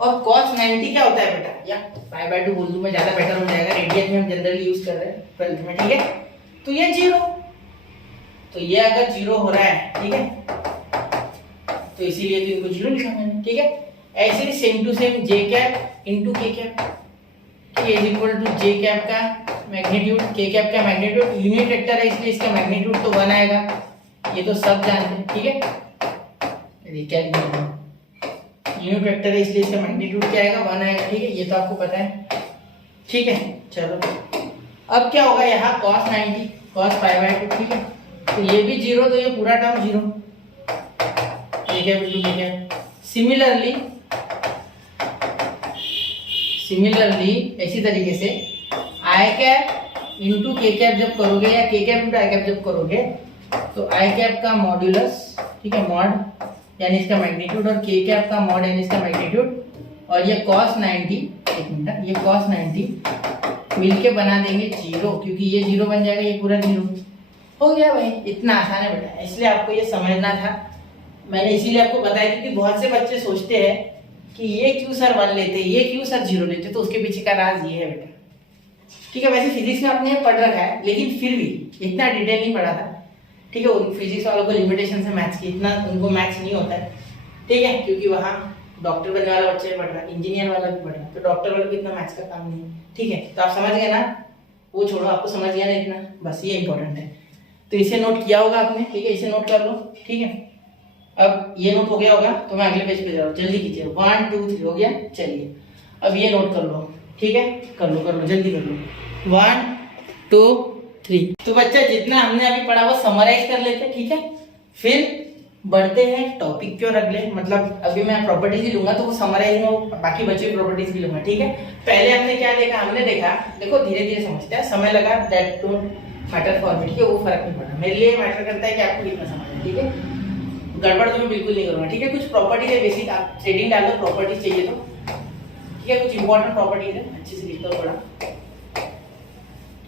और cos 90 क्या होता है बेटा, या π/2 बोल दूं मैं, ज्यादा बेटर हो जाएगा, रेडियन में हम जनरली यूज कर रहे हैं 12th में, ठीक है, तो ये 0, तो ये अगर 0 हो रहा है, ठीक है, तो इसीलिए तो इनको 0 लिखा मैंने, ठीक है, ऐसे ही same to same j cap into k cap, ठीक है, is equal to j cap का मैग्नीट्यूड, k कैप का मैग्नीट्यूड, यूनिट वेक्टर है इसलिए इसका मैग्नीट्यूड तो 1 आएगा, ये तो सब जानते हैं, ठीक है, क्या लिखा यूनिट वेक्टर है इसलिए इसका मैग्नीट्यूड क्या आएगा 1 आएगा, ठीक है, ये तो आपको पता है, ठीक है। चलो अब क्या होगा, यहाँ cos 90 cos π/2, ठीक है, तो ये भी 0, तो ये पूरा टर्म 0, ये क्या बिल्कुल ठीक है। सिमिलरली इसी तरीके से आई कैप इंटू के कैप जब करोगे या के कैप इंटू आई कैप जब करोगे तो आई कैप का मॉड्यूलस, ठीक है, मॉड यानी इसका मैग्नीट्यूड, और के कैप का मॉड यानी इसका मैग्नीट्यूड, और ये cos 90, एक मिनट, ये cos 90 मिलके बना देंगे 0, क्योंकि ये 0 बन जाएगा, ये पूरा 0 हो गया भाई। इतना आसान है बेटा, इसलिए आपको ये समझना था, मैंने इसीलिए आपको बताया, क्योंकि बहुत से बच्चे सोचते हैं कि ये क्यों सर 1 लेते, ये क्यों सर 0 लेते, तो उसके पीछे का राज ये है बेटा, ठीक है। वैसे फिजिक्स में आपने पढ़ रखा है, लेकिन फिर भी इतना डिटेल नहीं पढ़ा था, ठीक है। फिजिक्स वालों को लिमिटेशन है मैथ्स की, इतना उनको मैथ्स नहीं होता है, ठीक है, क्योंकि वहाँ डॉक्टर बनने वाला बच्चा भी पढ़ रहा है, इंजीनियर वाला भी पढ़ रहा है, तो डॉक्टर वाला को इतना मैथ्स का काम नहीं है, ठीक है। तो आप समझ गए ना, वो छोड़ो, आपको समझ गया ना इतना, बस ये इंपॉर्टेंट है। तो इसे नोट किया होगा आपने, ठीक है, इसे नोट कर लो, ठीक है। अब ये नोट हो गया होगा तो मैं अगले पेज पे जा रहा हूँ, जल्दी कीजिए, 1 2 3 हो गया, चलिए अब ये नोट कर लो, ठीक है, कर लो जल्दी कर लो, 1 2 3। तो बच्चा जितना हमने अभी पढ़ा वो समराइज कर लेते, ठीक है, फिर बढ़ते हैं टॉपिक क्यों रख ले, मतलब अभी मैं प्रॉपर्टीज ही लूंगा तो वो समराइज में बाकी बचे प्रॉपर्टीज भी लूंगा, ठीक है। पहले हमने क्या देखा, हमने देखा, देखो धीरे धीरे समझते हैं, समय लगा that don't matter for me, ठीक है, वो फर्क नहीं पड़ा, मेरे लिए मैटर करता है कि आपको कितना समझ है, ठीक है। गड़बड़ तो मैं बिल्कुल नहीं करूंगा, ठीक है। कुछ प्रॉपर्टीज है बेसिक, आप ट्रेडिंग डालो, प्रॉपर्टीज चाहिए तो, ठीक है, कुछ इंपॉर्टेंट प्रॉपर्टीज है, अच्छे से लिख दो थोड़ा,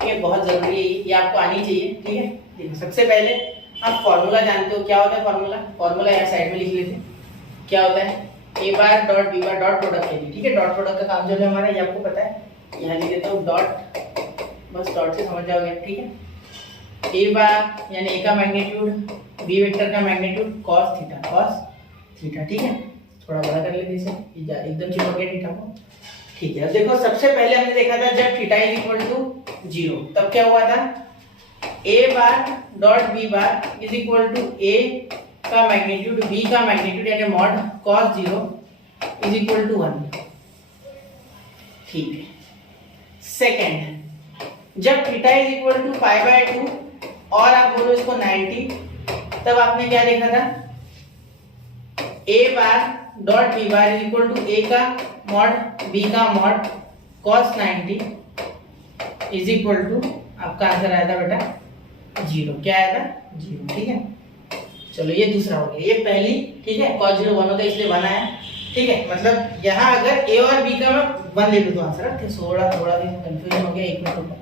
ठीक है, बहुत जरूरी है ये आपको आनी चाहिए, ठीक है। देखो सबसे पहले आप फॉर्मूला जानते हो, क्या होता है फॉर्मूला यहाँ साइड में लिख लेते हैं, क्या होता है, a bar dot B bar dot product के लिए, ठीक है, डॉट प्रोडक्ट का काम जो है हमारा, ये आपको पता है, यहाँ लिख देता हूँ डॉट, बस डॉट से समझ जाओगे, ठीक है। ए बार यानी ए का मैग्नीट्यूड, बी वेक्टर का मैग्नीट्यूड cos थीटा, ठीक है, थोड़ा बड़ा कर लेते इसे, एकदम चिपक गया थीटा को, ठीक है। अब देखो सबसे पहले हमने देखा था जब थीटा इज इक्वल टू 0, तब क्या हुआ था, a bar dot b bar is equal to a का मैग्नीट्यूड b का मैग्नीट्यूड यानी mod cos 0 is equal to 1, ठीक है। सेकेंड, जब थीटा इज इक्वल टू π/2 और आप बोलो इसको 90, तब आपने क्या देखा था, a bar dot b bar is equal to a का मॉड b का mod cos 90 is equal to, आपका आंसर आया था बेटा 0, क्या आया था 0, ठीक है। चलो ये दूसरा हो गया, ये पहली, ठीक है, cos 0 1 होता है इसलिए 1 आया, ठीक है। मतलब यहाँ अगर a और b का मैं 1 ले लूँ तो आंसर, थोड़ा कंफ्यूजन हो गया, एक मिनट रुको,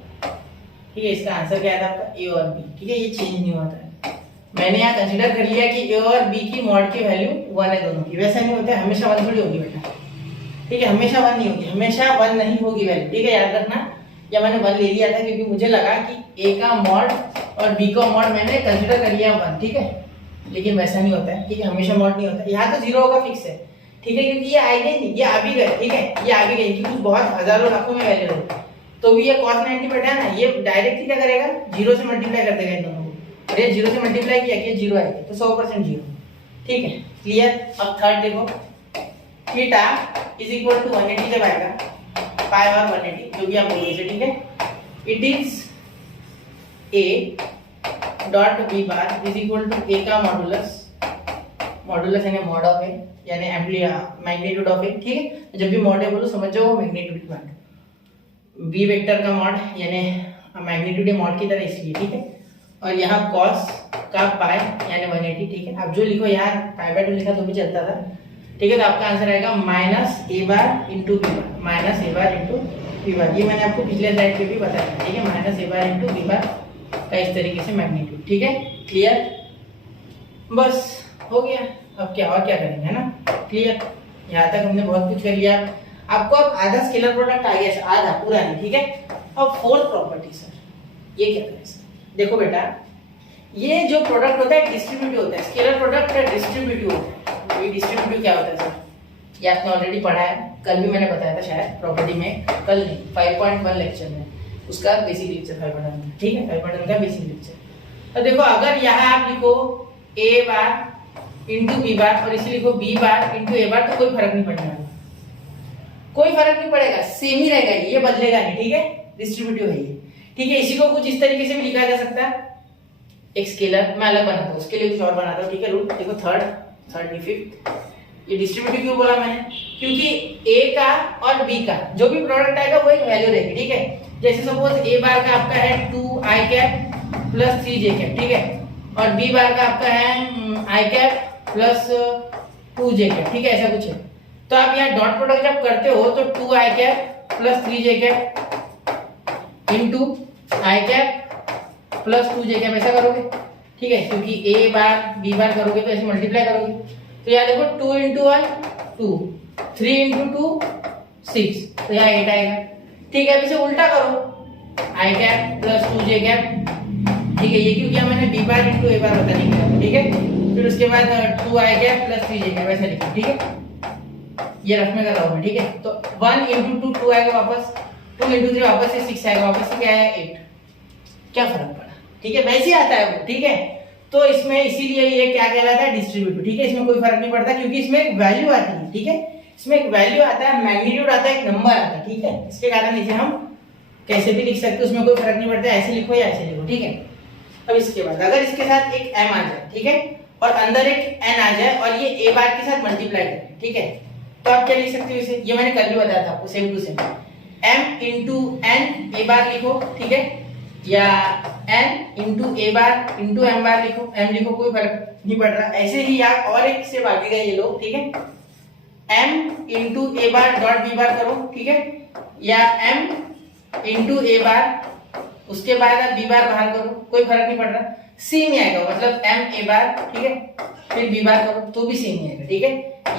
ठीक है, इसका आंसर क्या आया था आपका a और b, ठीक है, ये चेंज नहीं होता है, मैंने यहाँ कंसीडर कर लिया कि a और b की मॉड की वैल्यू 1 है दोनों की, वैसा नहीं होता है, हमेशा 1 थोड़ी होगी बेटा, ठीक है, हमेशा 1 नहीं होगी, हमेशा 1 नहीं होगी वैल्यू, ठीक है, याद रखना। या मैंने 1 ले लिया था क्योंकि मुझे लगा कि a का मॉड और b का मॉड मैंने कंसीडर कर लिया 1, ठीक है, लेकिन वैसा नहीं होता है, ठीक है, हमेशा मॉड नहीं होता, यहाँ तो 0 होगा फिक्स है, ठीक है, क्योंकि ये आएंगे नहीं, ये आ भी गए, ठीक है, ये आ भी गए, क्योंकि बहुत हजारों लाखों में वैल्यू है, तो भी ये cos 90 बैठा है ना, ये डायरेक्टली क्या करेगा, 0 से मल्टीप्लाई कर देगा इन दोनों को, और ये 0 से मल्टीप्लाई किया कि 0 आएगा, तो 100% 0, ठीक है, क्लियर। अब थर्ड देखो, थीटा इज इक्वल टू 180 जब आएगा, पाई बार 180 जो भी आप बोलोगे, ठीक है, it is a dot b bar is equal to a का मॉडुलस यानी मॉड ऑफ a यानी मैग्नीट्यूड ऑफ a, ठीक है, जब भी मॉड है बोलो समझ जाओ मैग्नीट्यूड की बात, b वेक्टर का मॉड यानी मैग्नीट्यूड मॉड की तरह इसलिए, ठीक है, और यहाँ cos का पाई यानी 180, ठीक है, आप जो लिखो यहाँ π/2 लिखा तो भी चलता था, ठीक है, तो आपका आंसर आएगा -a bar into b bar, -a bar into b बार, ये मैंने आपको पिछले स्लाइड पे भी बताया, ठीक है, -a bar into b bar का इस तरीके से मैग्नीट्यूड, ठीक है, क्लियर, बस हो गया। अब क्या और क्या करेंगे, है ना, क्लियर, यहाँ तक हमने बहुत कुछ कर लिया, आपको अब आधा स्केलर प्रोडक्ट आ गया, आधा पूरा नहीं, ठीक है। अब फोर्थ प्रॉपर्टी सर, ये क्या करें सर, देखो बेटा, ये जो प्रोडक्ट होता है डिस्ट्रीब्यूटिव होता है, स्केलर प्रोडक्ट डिस्ट्रीब्यूटिव होता है, ये डिस्ट्रीब्यूटिव क्या होता है सर, ये आपने ऑलरेडी पढ़ा है, कल भी मैंने बताया था शायद प्रॉपर्टी में, कल नहीं 5.1 लेक्चर में, उसका बेसिक लेक्चर 5.1, ठीक है, 5.1 का बेसिक लेक्चर। तो देखो अगर यहाँ आप लिखो a bar into B bar, और इसे लिखो बी बार इंटू ए बार, तो कोई फर्क नहीं पड़ने वाला, कोई फर्क नहीं पड़ेगा, सेम ही रहेगा, ये बदलेगा नहीं, ठीक है, डिस्ट्रीब्यूटिव है ये, ठीक है। इसी को कुछ इस तरीके से भी लिखा जा सकता है, एक स्केलर मैं अलग बनाता हूँ, उसके लिए कुछ और बनाता हूँ, ठीक है। रूट देखो थर्ड नहीं फिफ्थ, ये डिस्ट्रीब्यूटिव क्यों बोला मैंने, क्योंकि ए का और बी का जो भी प्रोडक्ट आएगा वो एक वैल्यू रहेगी, ठीक है। जैसे सपोज ए बार का आपका है 2i cap plus 3j cap, ठीक है, और बी बार का आपका है i cap plus 2j cap, ठीक है, ऐसा कुछ है। तो आप यहाँ डॉट प्रोडक्ट जब करते हो तो 2i cap plus 3j cap into i cap plus 2j cap ऐसा करोगे, ठीक है, क्योंकि ए बार बी बार करोगे तो ऐसे मल्टीप्लाई करोगे। तो यहाँ देखो 2 इंटू 1 2, 3 इंटू 2 6, तो यहाँ 8 आएगा, ठीक है। अब इसे उल्टा करो, i cap plus 2j cap, ठीक है, ये क्यों किया मैंने, बी बार इंटू ए बार बताने के लिए, ठीक है। फिर उसके बाद 2i cap plus 3j cap ऐसा लिखो, ठीक है, ये रफ में कर रहा हूँ मैं, ठीक है। तो 1 इंटू 2 2 आएगा वापस, 2 इंटू 3 वापस से 6 आएगा, वापस से क्या है 8, क्या फर्क पड़ा, ठीक है, वैसे ही आता है वो, ठीक है। तो इसमें इसीलिए ये क्या कहलाता है, डिस्ट्रीब्यूटिव, ठीक है, इसमें कोई फर्क नहीं पड़ता क्योंकि इसमें एक वैल्यू आती है, ठीक है, इसमें एक वैल्यू आता है, मैग्नीट्यूड आता है, एक नंबर आता है, ठीक है। इसके कारण इसे हम कैसे भी लिख सकते हैं, उसमें कोई फर्क नहीं पड़ता, ऐसे लिखो या ऐसे लिखो, ठीक है। अब इसके बाद अगर इसके साथ एक m आ जाए, ठीक है, और अंदर एक n आ जाए और ये a बार के साथ मल्टीप्लाई करें, ठीक है, तो आप क्या लिख सकते हो इसे, ये मैंने कल भी बताया था आपको, same to same, m into n a bar लिखो, ठीक है, या n into a bar into m bar लिखो, m लिखो, कोई फर्क नहीं पड़ रहा। ऐसे ही आप और एक से बाकी गए ये लोग, ठीक है, m into a bar dot b बार करो, ठीक है, या m इंटू a बार, उसके बाद आप b बार बाहर करो, कोई फर्क नहीं पड़ रहा, सेम ही आएगा, मतलब m a बार, ठीक है, फिर b बार करो तो भी सेम ही आएगा, ठीक है,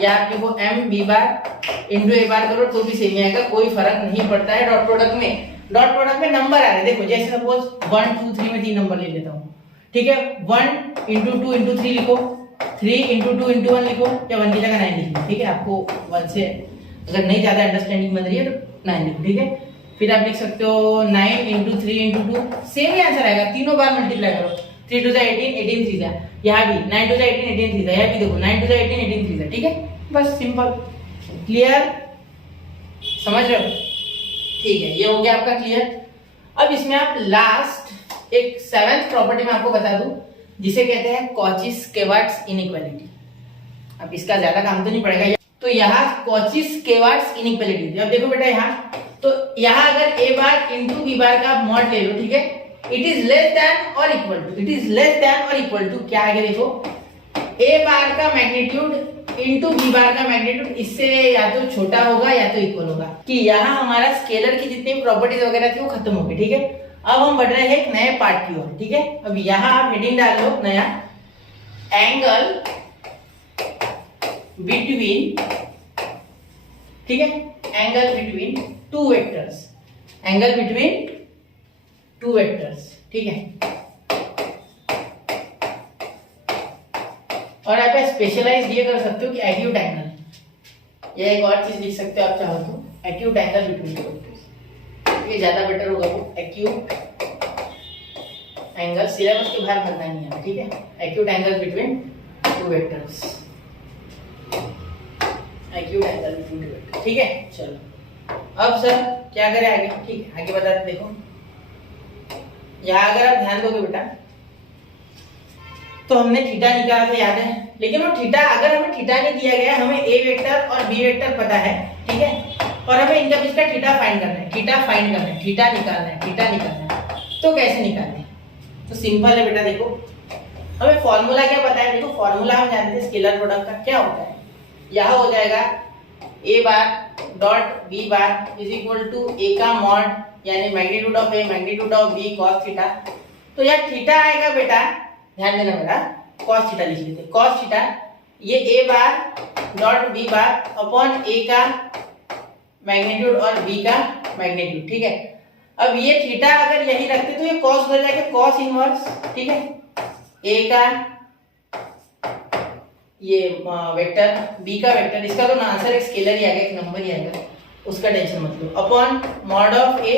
या आप लिखो m b bar into a बार करो तो भी सेम ही आएगा, कोई फर्क नहीं पड़ता है। डॉट प्रोडक्ट में नंबर आ रहे हैं, देखो जैसे सपोज 1 2 3 में 3 नंबर ले लेता हूँ, ठीक है, 1 इंटू 2 इंटू 3 लिखो, 3 इंटू 2 इंटू 1 लिखो, या 1 की जगह 9 लिखो, ठीक है, आपको 1 से अगर नहीं ज्यादा अंडरस्टैंडिंग बन रही है तो 9 लिखो, ठीक है। फिर आप लिख सकते हो 9 इंटू 3 इंटू 2, सेम ही आंसर आएगा, तीनों बार मल्टीप्लाई करो, 3 टू 18 18 3 जा, यहाँ भी 9 टू 18 18 3 जा, यहाँ भी देखो 9 टू 18 18 3 जा, ठीक है, बस सिंपल, क्लियर, समझ रहे हो, ठीक है, ये हो गया आपका क्लियर। अब इसमें आप लास्ट एक 7th प्रॉपर्टी में आपको बता दूं, जिसे कहते हैं कॉची-स्क्वार्ट्ज इनइक्वालिटी। अब इसका ज्यादा काम तो नहीं पड़ेगा, तो यहाँ कॉची-स्क्वार्ट्ज इनइक्वालिटी, अब देखो बेटा यहाँ, तो यहाँ अगर a bar into b bar का आप मॉड ले लो, ठीक है, इट इज लेस देन और equal to, it is less than और इक्वल टू क्या आगे देखो, a बार का मैग्नीट्यूड इंटू b बार का मैग्नीट्यूड इससे या तो छोटा होगा या तो इक्वल होगा, कि यहाँ हमारा स्केलर की जितनी प्रॉपर्टीज वगैरह थी वो खत्म हो गई, ठीक है। अब हम बढ़ रहे हैं एक नए पार्ट की ओर, ठीक है। अब यहाँ आप हेडिंग डाल लो नया, एंगल बिटवीन, ठीक है, angle between two vectors, angle between two vectors, ठीक है। और आप स्पेशलाइज ये कर सकते हो कि एक्यूट एंगल, या एक और चीज लिख सकते हो आप चाहो तो, acute angle between two vectors, ये ज्यादा बेटर होगा, वो एक्यूट एंगल, सिलेबस के बाहर भरना नहीं है, ठीक है, acute angle between two vectors, acute angle between two vectors, ठीक है। चलो अब सर क्या करें आगे, ठीक है, आगे बता दे, देखो यहाँ अगर आप ध्यान दोगे बेटा, तो हमने थीटा निकाला था, याद है, लेकिन वो थीटा, अगर हमें थीटा नहीं दिया गया, हमें ए वेक्टर और बी वेक्टर पता है, ठीक है, और हमें इनका बीच का थीटा फाइंड करना है, थीटा फाइंड करना है, थीटा निकालना है, थीटा निकालना है, तो कैसे निकालना है, तो सिंपल है बेटा, देखो हमें फॉर्मूला क्या पता है, देखो फॉर्मूला हम जानते हैं स्केलर प्रोडक्ट का, क्या होता है, यह हो जाएगा a bar dot b bar is equal to a का मॉड, यानी magnitude of a magnitude of b cos theta. तो यार थीटा आएगा बेटा, ध्यान देना बेटा, cos थीटा लिख लेते हैं, cos थीटा, ये a bar dot b bar upon a का मैग्नीट्यूड और b का मैग्नीट्यूड, ठीक है। अब ये थीटा अगर यही रखते तो ये cos बन जाएगा cos इनवर्स, ठीक है, a का ये वेक्टर b का वेक्टर, इसका तो आंसर एक स्केलर ही आएगा, एक नंबर ही आएगा, उसका टेंशन मत लो, upon mod of a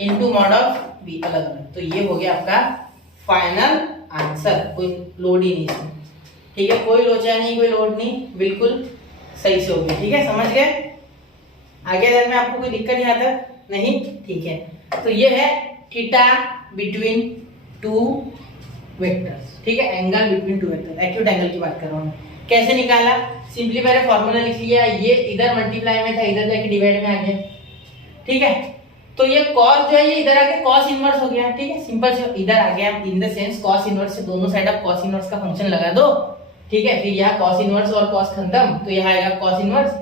into mod of b, अलग अलग। तो ये हो गया आपका फाइनल आंसर, कोई लोड ही नहीं इसमें, ठीक है, कोई लोचा नहीं, कोई लोड नहीं, बिल्कुल सही से हो गया। ठीक है, समझ गए? आगे अगर में आपको कोई दिक्कत यहाँ तक नहीं? ठीक है, तो ये है थीटा बिटवीन टू वेक्टर्स। ठीक है, angle between two vector, acute angle की बात कर रहा हूँ। कैसे निकाला? सिंपली मैंने फॉर्मूला लिख लिया, ये इधर मल्टीप्लाई में था, इधर जाके डिवाइड में आ गया। ठीक है, तो ये cos जो है ये इधर आके cos इनवर्स हो गया। ठीक है, सिंपल से इधर आ गया, in the sense cos inverse से दोनों साइड आप cos इनवर्स का फंक्शन लगा दो। ठीक है, फिर यहाँ cos इनवर्स और cos खत्म, तो यहाँ आएगा cos इनवर्स,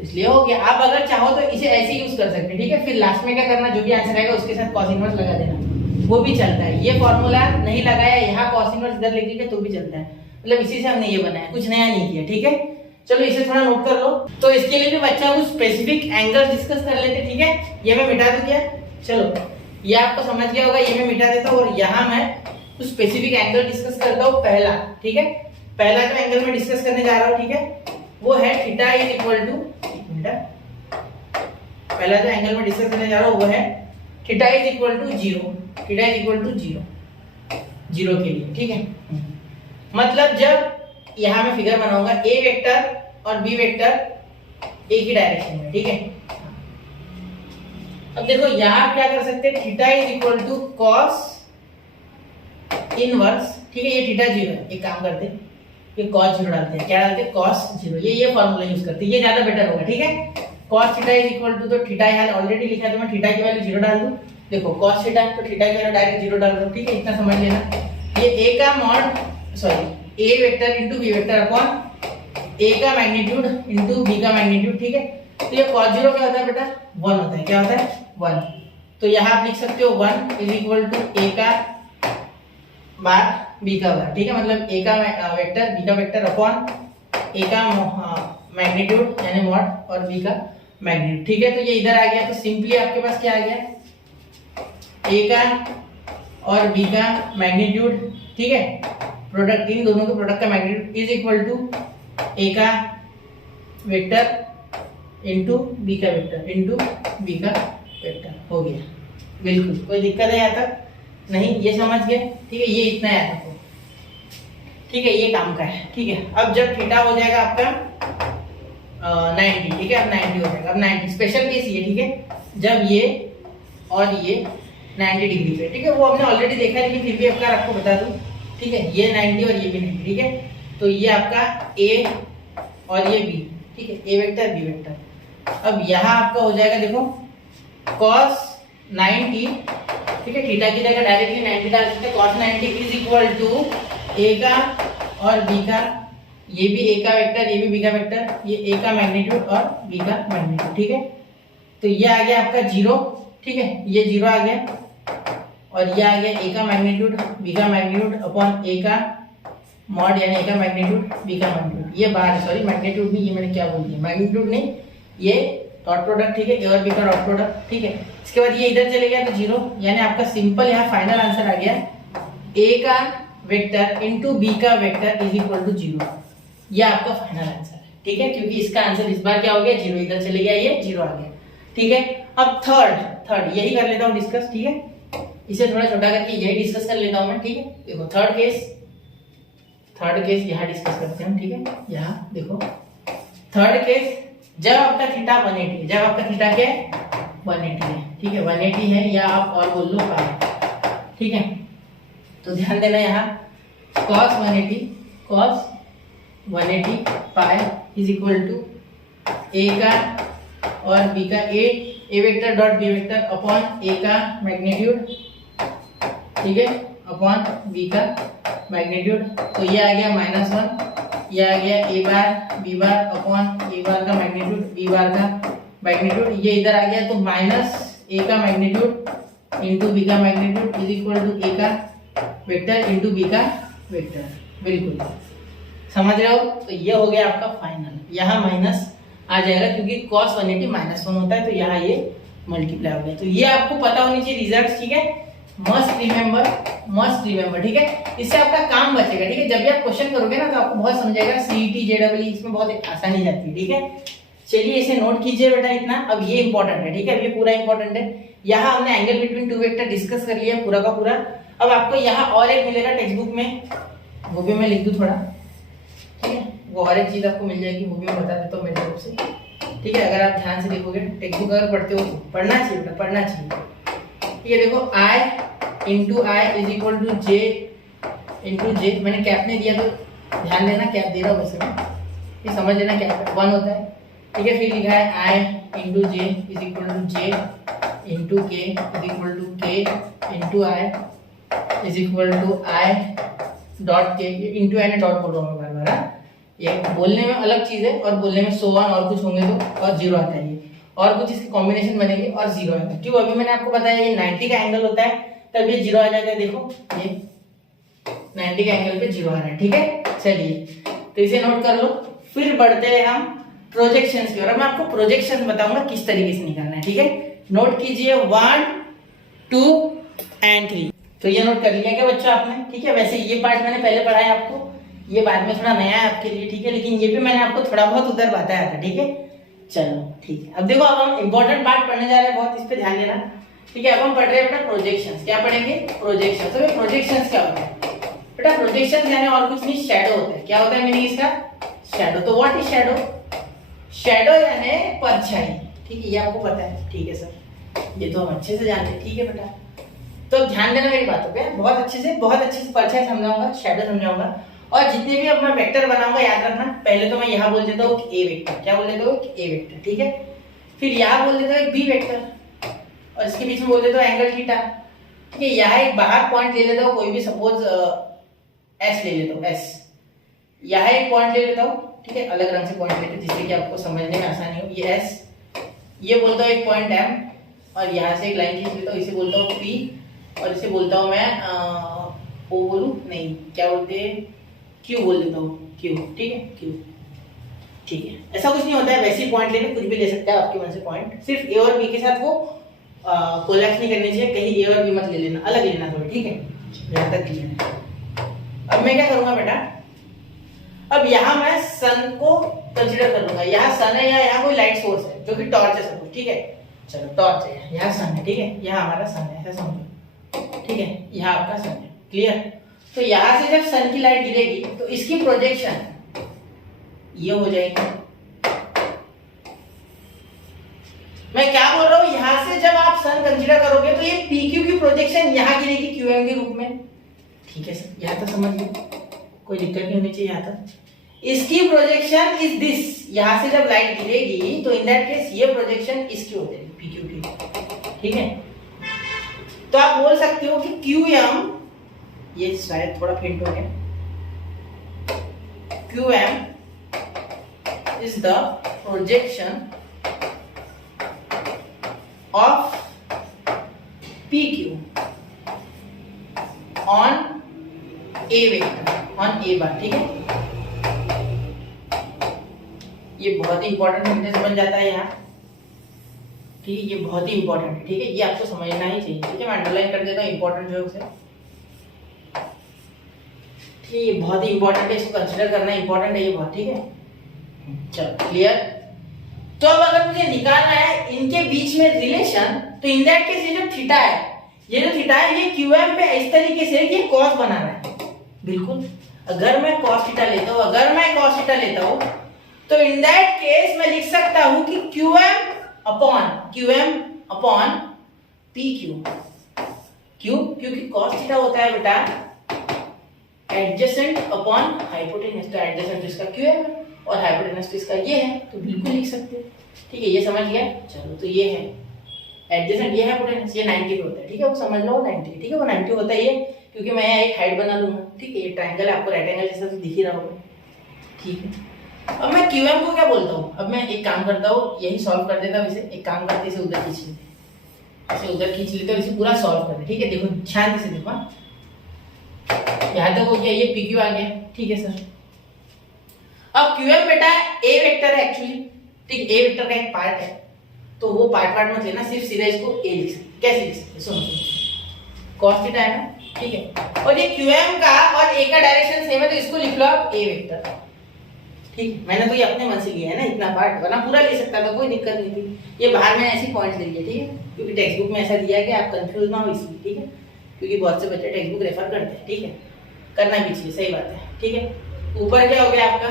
इसलिए हो गया। आप अगर चाहो तो इसे ऐसे ही यूज कर सकते हैं। ठीक है, फिर लास्ट में क्या करना, जो भी आंसर आएगा उसके साथ cos इनवर्स लगा देना, वो भी चलता है। ये फॉर्मूला नहीं लगाया, यहाँ cos इनवर्स इधर लिख दिया तो भी चलता है, मतलब इसी से हमने ये बनाया, कुछ नया नहीं किया। ठीक है, चलो इसे थोड़ा नोट कर लो। तो इसके लिए भी बच्चा कुछ स्पेसिफिक एंगल डिस्कस कर लेते। ठीक है, ये मैं मिटा दूं क्या? चलो, ये आपको समझ गया होगा, ये मैं मिटा देता हूँ और यहाँ मैं कुछ स्पेसिफिक एंगल डिस्कस करता हूँ। पहला, ठीक है, पहला जो एंगल मैं डिस्कस करने जा रहा हूँ, ठीक है, वो है थीटा इज इक्वल टू, पहला जो एंगल मैं डिस्कस करने जा रहा हूँ वो है theta is equal to 0, theta is equal to 0, 0 के लिए। ठीक है, मतलब जब यहाँ मैं फिगर बनाऊंगा ए वेक्टर और बी वेक्टर एक ही डायरेक्शन में। ठीक है, अब देखो यहाँ क्या कर सकते हैं, theta is equal to cos inverse. ठीक है, ये थीटा 0 है, एक काम करते हैं, ये cos 0 डालते हैं। क्या डालते हैं? cos 0। ये फॉर्मूला यूज करते हैं, ये ज्यादा बेटर होगा। ठीक है, cos theta is equal to, तो थीटा यहाँ ऑलरेडी लिखा है तो मैं थीटा की वैल्यू 0 डाल दूं। देखो cos थीटा, तो थीटा की वैल्यू डायरेक्ट 0 डाल दो। ठीक है, इतना समझ लेना। ये a का mod, sorry a vector into b vector upon a का मैग्नीट्यूड इनटू b का मैग्नीट्यूड। ठीक है, तो ये cos 0 क्या होता है बेटा? 1 होता है। क्या होता है? 1। तो यहाँ आप लिख सकते हो 1 इज इक्वल टू a का बार b का बार। ठीक है, मतलब a का वेक्टर b का वेक्टर अपॉन a का मैग्नीट्यूड यानी मॉड और b का मैग्नीट्यूड। ठीक है, तो ये इधर आ गया, तो सिंपली आपके पास क्या आ गया, a का और b का मैग्नीट्यूड। ठीक है, प्रोडक्ट, इन दोनों के प्रोडक्ट का magnitude is equal to a का वेक्टर इनटू b का वेक्टर इनटू b का वेक्टर हो गया। बिल्कुल, कोई दिक्कत है यहाँ तक? नहीं, ये समझ गए? ठीक है, ये इतना है आपको। ठीक है, ये काम का है। ठीक है, अब जब थीटा हो जाएगा आपका 90, ठीक है, अब 90 हो जाएगा। अब 90 स्पेशल केस ये, ठीक है, जब ये और ये 90 डिग्री पे। ठीक है, वो हमने ऑलरेडी देखा है, लेकिन फिर भी आपको बता दूं। ठीक है, ये 90 और ये भी 90। ठीक है, तो ये आपका a और ये b। ठीक है, a वेक्टर b वेक्टर। अब यहाँ आपका हो जाएगा, देखो cos 90, ठीक है, थीटा की जगह डायरेक्टली 90 डाल सकते हैं। cos 90 is equal to a का और b का, ये भी a का वेक्टर, ये भी b का वेक्टर, ये a का मैग्नीट्यूड और b का मैग्नीट्यूड। ठीक है, तो ये आ गया आपका 0। ठीक है, ये 0 आ गया और ये आ गया a का मैग्नीट्यूड b का मैग्नीट्यूड अपॉन a का मॉड यानी a का मैग्नीट्यूड b का मैग्नीट्यूड। ये बाहर, सॉरी मैग्नीट्यूड भी, ये मैंने क्या बोल दिया, मैग्नीट्यूड नहीं, ये डॉट प्रोडक्ट। ठीक है, a और b का डॉट प्रोडक्ट। ठीक है, इसके बाद ये इधर चले गया तो 0, यानी आपका सिंपल यहाँ फाइनल आंसर आ गया a का वेक्टर इनटू b का वेक्टर इज इक्वल टू 0। ये आपका फाइनल आंसर है। ठीक है, क्योंकि इसका आंसर इस बार क्या हो गया, 0, इधर चले गया, ये 0 आ गया। ठीक है, अब थर्ड यही कर लेता हूँ डिस्कस। ठीक है, इसे थोड़ा छोटा करके यही डिस्कस कर लेता हूँ मैं। ठीक है, देखो थर्ड केस यहाँ डिस्कस करते हैं। ठीक है, यहाँ देखो थर्ड केस, जब आपका थीटा 180, जब आपका थीटा क्या है 180 है। ठीक है, 180 है, या आप और बोल लो पाई। ठीक है, तो ध्यान देना यहाँ cos 180 pi is equal to a का और b का, a vector dot b vector upon a का मैग्नीट्यूड। ठीक है, अपॉन b का मैग्नीट्यूड। तो ये आ गया -1, ये आ गया a bar b bar upon a bar का मैग्नीट्यूड b बार का मैग्नीट्यूड। ये इधर आ गया तो -a का मैग्नीट्यूड इंटू b का magnitude is equal to a का वेक्टर इंटू b का वेक्टर। बिल्कुल समझ रहे हो? तो ये हो गया आपका फाइनल। यहाँ माइनस आ जाएगा क्योंकि cos 180 -1 होता है, तो यहाँ ये मल्टीप्लाई हो गया। तो ये आपको पता होनी चाहिए रिजल्ट। ठीक है, मस्ट रिमेंबर। ठीक है, इससे आपका काम बचेगा। ठीक है, जब भी आप क्वेश्चन करोगे ना तो आपको बहुत समझेगा, सीईटी जेडब्ल्यू इसमें बहुत आसानी जाती है। ठीक है, चलिए इसे नोट कीजिए बेटा इतना। अब ये इंपॉर्टेंट है। ठीक है, ये पूरा इंपॉर्टेंट है। यहाँ हमने angle between two vector discuss कर लिया पूरा का पूरा। अब आपको यहाँ और एक मिलेगा टेक्स्ट बुक में, वो भी मैं लिख दूं थोड़ा। ठीक है, वो हर एक चीज आपको मिल जाएगी, वो भी मैं बता देता हूँ मेरे तरफ से, ठीक है। अगर आप ध्यान से देखोगे, टेक्स्ट बुक अगर पढ़ते हो तो पढ़ना चाहिए बेटा, पढ़ना चाहिए, ठीक है। देखो I into I is equal to J into j, मैंने कैप में दिया तो ध्यान देना, कैप दे रहा हूँ वैसे में, ये समझ लेना कैप 1 होता है, ठीक है। फिर लिखा है I into J is equal to J into K is equal to K into I is equal to I dot K, into I ने डॉट बोल रहा हूँ बार बार, ये बोलने में अलग चीज है और बोलने में सो वन और कुछ होंगे तो और जीरो आता है, ये और कुछ इसके कॉम्बिनेशन बनेंगे और जीरो आता है। क्यों? अभी मैंने आपको बताया ये 90 का एंगल होता है तब ये जीरो आ जाता है, देखो ये 90 का एंगल पे जीरो आ रहा है, ठीक है। चलिए तो इसे नोट कर लो, फिर बढ़ते हैं हम प्रोजेक्शंस की ओर। मैं आपको प्रोजेक्शन बताऊंगा किस तरीके से निकालना है, ठीक है। नोट कीजिए 1 2 एंड 3, तो ये नोट कर लिया क्या बच्चों आपने, ठीक है। वैसे ये पार्ट मैंने पहले पढ़ाया आपको, ये बाद में थोड़ा नया है आपके लिए, ठीक है, लेकिन ये भी मैंने आपको थोड़ा बहुत उधर बताया था, ठीक है। चलो ठीक है, अब देखो अब हम इंपॉर्टेंट पार्ट पढ़ने जा रहे हैं, बहुत इस पे ध्यान देना, ठीक है। अब हम पढ़ रहे हैं बेटा प्रोजेक्शंस, क्या पढ़ेंगे? प्रोजेक्शंस। तो प्रोजेक्शंस क्या होता है बेटा? प्रोजेक्शंस यानी और कुछ नहीं, शैडो होता है। क्या होता है मीनिंग इसका? शैडो। तो व्हाट इज शैडो? शैडो यानी परछाई, ठीक है, ये आपको पता है, ठीक है सर, ये तो हम अच्छे से जानते हैं, ठीक है बेटा। तो ध्यान देना मेरी बातों पे, बहुत अच्छे से परछाई समझाऊंगा, शैडो समझाऊंगा, और जितने भी अब मैं वेक्टर बनाऊंगा याद रखना, पहले तो मैं यहाँ बोल देता हूँ ए वेक्टर, क्या बोल देता हूँ? ए वेक्टर, ठीक है। फिर यहाँ बोल देता हूँ एक बी वेक्टर, और इसके बीच में बोल देता हूँ एंगल थीटा, ठीक है। यहाँ एक बाहर पॉइंट ले लेता हूँ, कोई भी सपोज एस ले लेता हूँ, एस। यहाँ एक पॉइंट ले लेता हूँ, ठीक है, अलग रंग से पॉइंट लेते हैं जिससे कि आपको समझने में आसानी हो। ये एस, ये बोलता हूँ एक पॉइंट एम, और यहाँ से एक लाइन खींच लेता हूँ, इसे बोलता हूँ पी, और इसे बोलता हूँ मैं ओ बोलूँ, नहीं क्या बोलते हैं, क्यू बोल देता हूँ, क्यू, ठीक है, क्यू, ठीक है। ऐसा कुछ नहीं होता है, वैसे ही पॉइंट लेने कुछ भी ले सकता है आपके मन से पॉइंट, सिर्फ ए और बी के साथ वो कोलैप्स नहीं करनी चाहिए, कहीं ए और बी मत ले लेना, अलग लेना थोड़ा, ठीक है, यहाँ तक क्लियर है। अब मैं क्या करूंगा बेटा, अब यहाँ मैं सन को कंसीडर कर लूंगा, यहाँ सन है या यहाँ कोई लाइट सोर्स है जो कि टॉर्च है सपोज, ठीक है, चलो टॉर्च है, यहाँ सन है, ठीक है, यहाँ हमारा सन है, ऐसा समझो, ठीक है, यहाँ आपका सन है, क्लियर। तो यहाँ से जब सन की लाइट गिरेगी तो इसकी प्रोजेक्शन ये हो जाएगी। मैं क्या बोल रहा हूं, यहां से जब आप सन कंसीडर करोगे तो ये PQ की प्रोजेक्शन यहां गिरेगी QM के रूप में, ठीक है सर, यहां तक समझ गए, कोई दिक्कत नहीं होनी चाहिए यहां तक। इसकी प्रोजेक्शन इज दिस, यहां से जब लाइट गिरेगी तो इन दैट केस ये प्रोजेक्शन इसकी हो जाएगी, PQ की, ठीक है। तो आप बोल सकते हो कि QM, ये शायद थोड़ा फेंट हो गया, QM is the projection of PQ on A vector, on A bar, ठीक है। ये बहुत ही इंपॉर्टेंट सेंटेंस बन जाता है यहाँ, ठीक है, ये बहुत ही इंपॉर्टेंट है, ठीक है, ये आपको समझना ही चाहिए, ठीक है। मैं अंडरलाइन कर देता हूँ इंपॉर्टेंट जो है, ठीक है, बहुत ही इंपॉर्टेंट है, इसको कंसीडर करना इंपॉर्टेंट है ये बहुत, ठीक है। चलो क्लियर। तो अब अगर मुझे निकालना है इनके बीच में रिलेशन, तो इन दैट केस ये जो थीटा है, ये जो थीटा है ये QM पे इस तरीके से ये cos बना रहा है, बिल्कुल। अगर मैं cos थीटा लेता हूँ, अगर मैं cos थीटा लेता हूँ तो इन दैट केस मैं लिख सकता हूँ कि QM अपॉन PQ, क्यों? क्योंकि cos थीटा होता है बेटा एडजेसेंट अपॉन हाइपोटेनस, तो एडजेसेंट इसका QM है और हाइपोटेनस इसका ये है, तो बिल्कुल लिख सकते हो, ठीक है, ये समझ गया। चलो तो ये है एडजेसेंट, ये हाइपोटेनस, ये 90 पे होता है, ठीक है, वो समझ लो 90, ठीक है, वो 90 होता है ये, क्योंकि मैं यहाँ एक हाइट बना लूंगा, ठीक है, ये ट्रायंगल आपको राइट एंगल जैसा दिख ही रहा होगा, ठीक है। अब मैं QM को क्या बोलता हूँ, अब मैं एक काम करता हूँ, यही सॉल्व कर देता हूँ, इसे एक काम करते इसे उधर खींच लेते, इसे उधर खींच लेते और इसे पूरा सॉल्व कर दे, ठीक है। देखो शांति से देखो, यहाँ तक हो गया, ये PQ आ गया, ठीक है सर। अब QM बेटा A वेक्टर है एक्चुअली, ठीक, A वेक्टर का एक पार्ट है, तो वो पार्ट मत लेना, सिर्फ सीधा इसको A लिख सकते। कैसे लिख सकते? सुनो, cos थीटा है ना, ठीक है, और ये QM का और A का डायरेक्शन सेम है, तो इसको लिख लो आप A वेक्टर, ठीक। मैंने तो ये अपने मन से लिया है ना इतना पार्ट, वरना पूरा ले सकता था, कोई दिक्कत नहीं थी, ये बाहर में ऐसे पॉइंट्स ले लिए, ठीक है, क्योंकि टेक्स्ट बुक में ऐसा दिया है कि आप कंफ्यूज ना हो इसलिए, ठीक है, क्योंकि बहुत से बच्चे टेक्स्ट बुक रेफर करते हैं, ठीक है, करना भी चाहिए, सही बात है, ठीक है। ऊपर क्या हो गया आपका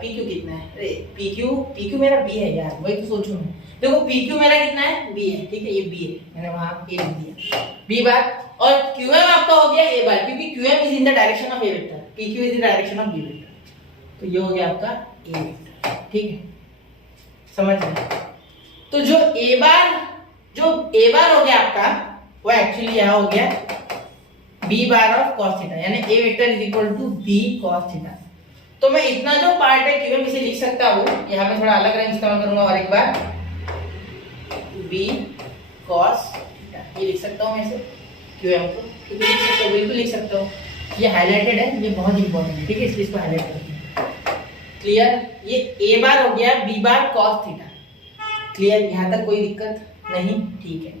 पी क्यू कितना है, अरे पी क्यू मेरा बी है यार, वही तो सोचूं मैं। देखो पी क्यू मेरा कितना है, बी है, ठीक है, ये बी है, मैंने वहां ए लिख दिया बी बार, और क्यू एम आपका हो गया ए बार, क्योंकि Q M is in the direction of A vector, P Q is in direction of B vector, तो ये हो गया आपका ए वेक्टर, ठीक है, समझ गए। तो जो ए बार हो गया आपका, वो एक्चुअली यहाँ हो गया B bar of cos theta, यानी a vector is equal to b cos theta. तो मैं इतना जो पार्ट है क्यूएम इसे लिख सकता हूँ, यहाँ पे थोड़ा अलग रंग इस्तेमाल करूंगा और एक बार बी कॉस थीटा, ये लिख सकता हूँ मैं इसे क्यूएम को, क्योंकि लिख सकता हूँ, बिल्कुल लिख सकता हूँ। ये हाईलाइटेड है, ये बहुत इंपॉर्टेंट है, ठीक है, इसलिए इसको हाईलाइट करते हैं। क्लियर, ये ए बार हो गया B bar cos theta. Clear, यहाँ तक कोई दिक्कत नहीं, ठीक है।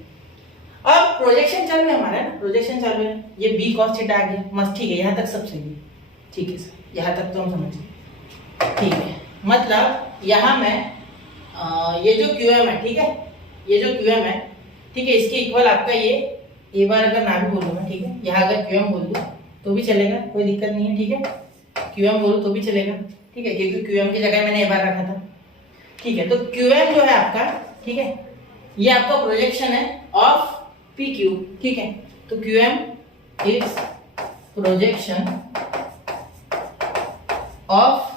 अब प्रोजेक्शन चालू है हमारा, प्रोजेक्शन चालू है, ये बी कॉस थीटा आ गया, मस्त, ठीक है, यहाँ तक सब सही है, ठीक है सर, यहाँ तक तो हम समझ गए, ठीक है। मतलब यहाँ मैं ये जो क्यूएम है, ठीक है, ये जो क्यूएम है, ठीक है, इसके इक्वल आपका ये ए बार अगर ना भी बोलूँ मैं, ठीक है, यहाँ अगर क्यूएम बोल दूँ तो भी चलेगा, कोई दिक्कत नहीं है, ठीक है, क्यूएम बोलूँ तो भी चलेगा, ठीक है, क्योंकि क्यूएम की जगह मैंने ए बार रखा था, ठीक है। तो क्यूएम जो है आपका, ठीक है, ये आपका प्रोजेक्शन है ऑफ पी क्यू, ठीक है, तो QM is projection of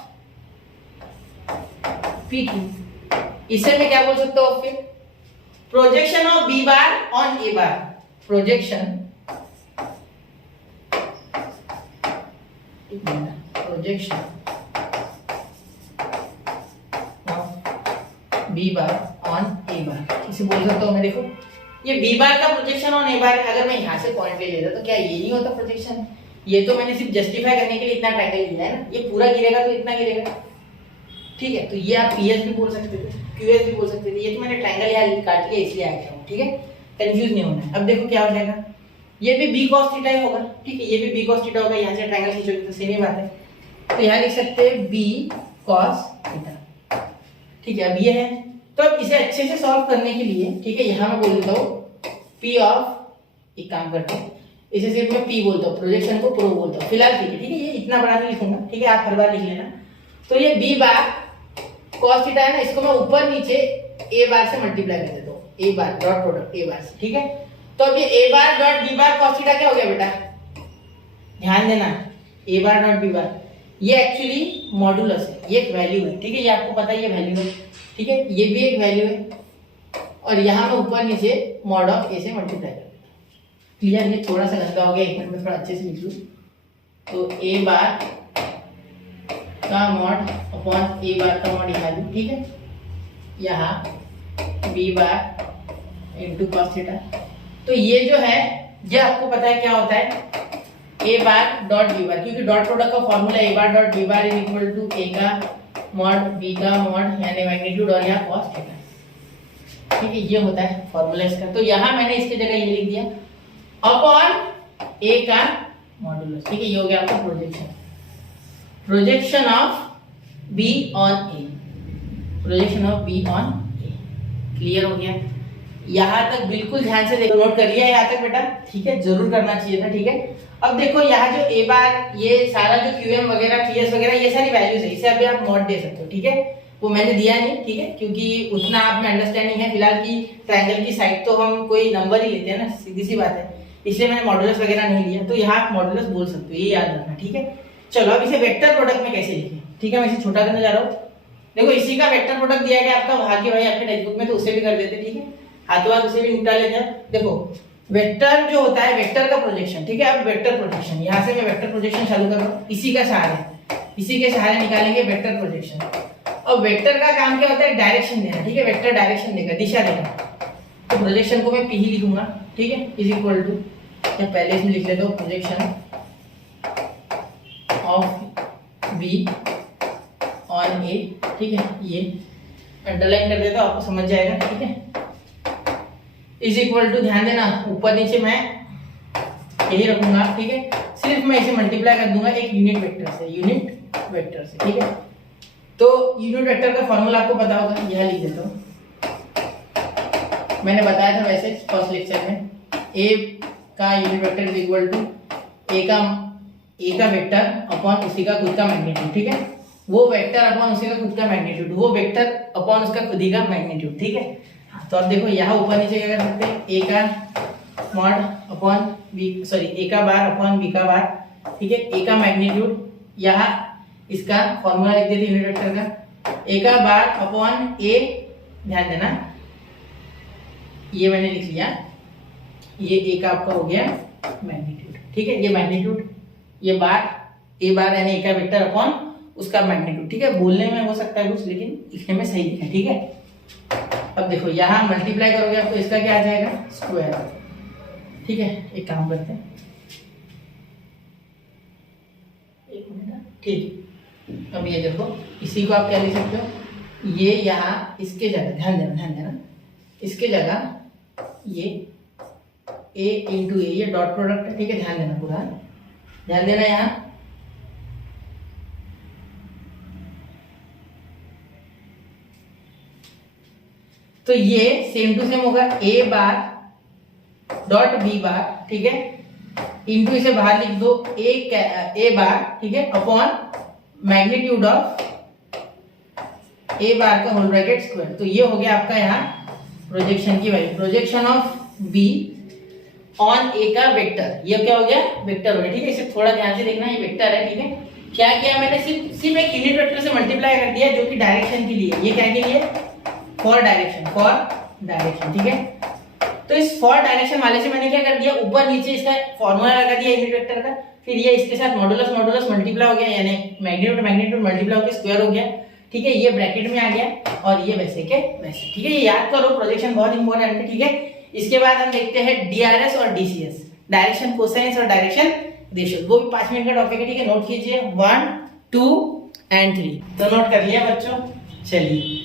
p q. इसे मैं क्या बोल सकता हूँ फिर, projection of b bar on a bar, projection of b bar on a bar, इसे बोल सकता हूँ मैं। देखो ये बी बार का प्रोजेक्शन ऑन ए बार, अगर मैं यहाँ से पॉइंट ले लेता तो क्या ये नहीं होता प्रोजेक्शन, ये तो मैंने सिर्फ जस्टिफाई करने के लिए इतना ट्रायंगल लिया है ना, ये पूरा गिरेगा तो इतना गिरेगा, ठीक है, तो ये आप पीएस भी बोल सकते थे, क्यूएस भी बोल सकते थे, ये तो मैंने ट्रायंगल यहाँ काट लिया इसलिए आ गया हूँ, ठीक है, कंफ्यूज नहीं होना है। अब देखो क्या हो जाएगा, ये भी बी कॉस थीटा ही होगा, ठीक है, ये भी बी कॉस थीटा होगा, यहाँ से ट्रायंगल खींचोगे तो सेम ही बात है, तो यहाँ लिख सकते हैं बी कॉस थीटा, ठीक है। अब ये है, तो अब इसे अच्छे से सॉल्व करने के लिए, ठीक है, यहाँ मैं बोल देता हूँ पी ऑफ, एक काम करते हैं, इसे सिर्फ मैं पी बोलता हूँ, प्रोजेक्शन को प्रो बोलता हूँ फिलहाल, ठीक है, ठीक है, ये इतना बड़ा नहीं लिखूंगा, ठीक है, आप हर बार लिख लेना। तो ये बी बार कॉस थीटा है ना, इसको मैं ऊपर नीचे ए बार से मल्टीप्लाई कर देता हूँ, ए बार डॉट प्रोडक्ट ए बार से, ठीक है। तो अब ये a bar dot B bar cos theta क्या हो गया बेटा, ध्यान देना, ए बार डॉट बी बार ये एक्चुअली मॉडुलस है, ये एक वैल्यू है, ठीक है, ये आपको पता है ये वैल्यू है, ठीक है, ये भी एक वैल्यू है, और यहाँ मैं ऊपर नीचे मॉड ऑफ ए से मल्टीप्लाई कर देता हूँ। क्लियर, ये थोड़ा सा गंदा हो गया, एक मिनट में थोड़ा अच्छे से लिख लूँ, तो ए बार का मॉड अपॉन ए बार का मॉड यहाँ लूँ, ठीक है, यहाँ B bar into cos theta. तो ये जो है, ये आपको पता है क्या होता है, a bar dot B bar, क्योंकि डॉट प्रोडक्ट का formula a bar dot B bar is equal to a का मॉड बी का मॉड यानी मैग्नीट्यूड और यहाँ कॉस थीटा, ठीक है, ये होता है फॉर्मूला इसका। तो यहाँ मैंने इसकी जगह ये लिख दिया अपॉन ए का मॉडुलस, ठीक है, ये हो गया आपका projection, projection of b on A, projection of b on A. Clear हो गया, यहाँ तक बिल्कुल ध्यान से देखो, नोट कर लिया यहाँ तक बेटा, ठीक है, जरूर करना चाहिए था, ठीक है। अब देखो यहाँ जो ए बार, ये सारा जो क्यूएम वगैरह पीएस वगैरह ये सारी वैल्यूज है, इसे अभी आप मॉड दे सकते हो, ठीक है, वो मैंने दिया नहीं, ठीक है, क्योंकि उतना आप में अंडरस्टैंडिंग है फिलहाल की ट्रायंगल की साइड तो हम कोई नंबर ही लेते हैं ना, सीधी सी बात है, इसलिए मैंने मॉडुलस वगैरह नहीं लिया, तो यहाँ आप मॉडुलस बोल सकते हो, ये याद रखना, ठीक है। चलो अब इसे वेक्टर प्रोडक्ट में कैसे लिखें, ठीक है, मैं इसे छोटा करने जा रहा हूँ। देखो इसी का वेक्टर प्रोडक्ट दिया गया आपका, भाग्य भाई आपके टेक्स्ट बुक में, तो उसे भी कर देते, ठीक है, हाथों हाथ उसे भी निपटा लेते हैं। देखो वेक्टर जो होता है, वेक्टर का प्रोजेक्शन, ठीक है, अब वेक्टर प्रोजेक्शन, यहाँ से मैं वेक्टर प्रोजेक्शन चालू कर रहा हूँ, इसी का सहारा, इसी के सहारे निकालेंगे वेक्टर प्रोजेक्शन। अब वेक्टर का काम क्या होता है, डायरेक्शन देना, ठीक है, वेक्टर डायरेक्शन देगा, दिशा देगा, तो प्रोजेक्शन को मैं पी ही लिखूंगा, ठीक है, इज इक्वल टू, या पहले इसमें लिख लेता हूँ प्रोजेक्शन ऑफ बी ऑन ए, ठीक है, ये अंडरलाइन कर देता हूँ, आपको समझ जाएगा, ठीक है, इज इक्वल टू, ध्यान देना ऊपर नीचे मैं यही रखूंगा, ठीक है, सिर्फ मैं इसे मल्टीप्लाई कर दूंगा एक यूनिट वेक्टर से, यूनिट वेक्टर से, ठीक है। तो यूनिट वेक्टर का फॉर्मूला आपको पता होगा, यह लिख देता हूँ, मैंने बताया था वैसे फर्स्ट लेक्चर में, ए का unit vector is equal to a का ए का वेक्टर अपॉन उसी का खुद का मैग्नीट्यूड, ठीक है, वो वेक्टर अपॉन उसी का खुद का मैग्नीट्यूड, वो वेक्टर अपॉन उसका खुद ही का मैग्नीट्यूड, ठीक है। तो अब देखो यहाँ ऊपर नीचे क्या कर सकते हैं, ए का मॉड अपॉन बी, सॉरी ए का बार अपॉन बी का बार, ठीक है, ए का मैग्नीट्यूड, यहाँ इसका फॉर्मूला लिख देते यूनिट वेक्टर का, ए का बार अपॉन ए, ध्यान देना ये मैंने लिख लिया, ये ए का आपका हो गया मैग्नीट्यूड, ठीक है, ये मैग्नीट्यूड, ये बार, ए बार यानी ए का वेक्टर अपॉन उसका मैग्नीट्यूड, ठीक है। बोलने में हो सकता है कुछ लेकिन लिखने में सही लिखा, ठीक है। अब देखो यहाँ मल्टीप्लाई करोगे तो इसका क्या आ जाएगा, स्क्वायर, ठीक है। एक काम करते हैं, एक मिनट, ठीक। अब ये देखो इसी को आप क्या लिख सकते हो, ये यहाँ इसके जगह, ध्यान देना इसके जगह ये a इंटू ए, ये डॉट प्रोडक्ट है, ठीक है, ध्यान देना, पूरा ध्यान देना यहाँ। तो ये सेम टू सेम होगा ए बार डॉट बी बार, ठीक है, इंटू इसे बाहर लिख दो ए बार, ठीक है, अपॉन मैग्नीट्यूड ऑफ ए बार का होल ब्रैकेट स्क्वायर। तो ये हो गया आपका यहाँ प्रोजेक्शन की value, projection of b on a का वेक्टर, ये क्या हो गया, वेक्टर हो गया, ठीक है। इसे थोड़ा ध्यान से देखना, ये वेक्टर है, ठीक है। क्या किया मैंने, सिर्फ एक यूनिट वेक्टर से मल्टीप्लाई कर दिया जो कि डायरेक्शन के लिए, ये क्या के लिए, फॉर डायरेक्शन, ठीक है। तो इस फॉर डायरेक्शन वाले से मैंने क्या कर दिया, ऊपर नीचे इसका फॉर्मूला लगा दिया यूनिट वेक्टर का, फिर ये इसके साथ मॉडुलस मल्टीप्लाई हो गया, यानी मैग्नीट्यूड मल्टीप्लाई होकर स्क्वायर हो गया, ठीक है, ये ब्रैकेट में आ गया और ये वैसे के वैसे, ठीक है। ये याद करो, प्रोजेक्शन बहुत इंपॉर्टेंट है, ठीक है। इसके बाद हम देखते हैं डीआरएस और डीसीएस, डायरेक्शन कोसाइंस और डायरेक्शन रेशियो, वो भी 5 मिनट का टॉपिक है, ठीक है। नोट कीजिए 1, 2 and 3, तो नोट कर लिया बच्चों। चलिए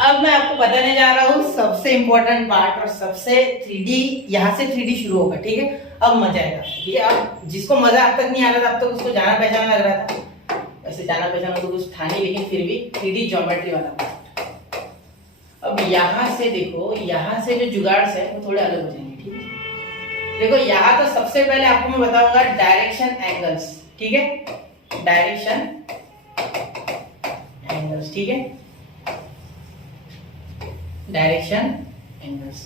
अब मैं आपको बताने जा रहा हूँ सबसे इंपॉर्टेंट पार्ट, और सबसे 3D, यहाँ से 3D शुरू होगा, ठीक है। अब मजा आएगा, ठीक है। अब जिसको मजा अब तक नहीं आ रहा था, अब तक उसको जाना पहचाना लग रहा था, वैसे जाना पहचाना तो कुछ था नहीं, लेकिन फिर भी 3D ज्योमेट्री वाला पार्ट। अब यहाँ से देखो, यहाँ से जो जुगाड़ है वो थोड़े अलग हो जाएंगे, ठीक है। देखो यहाँ तो सबसे पहले आपको मैं बताऊंगा डायरेक्शन एंगल्स, ठीक है, डायरेक्शन एंगल्स, ठीक है, डायरेक्शन एंगल्स।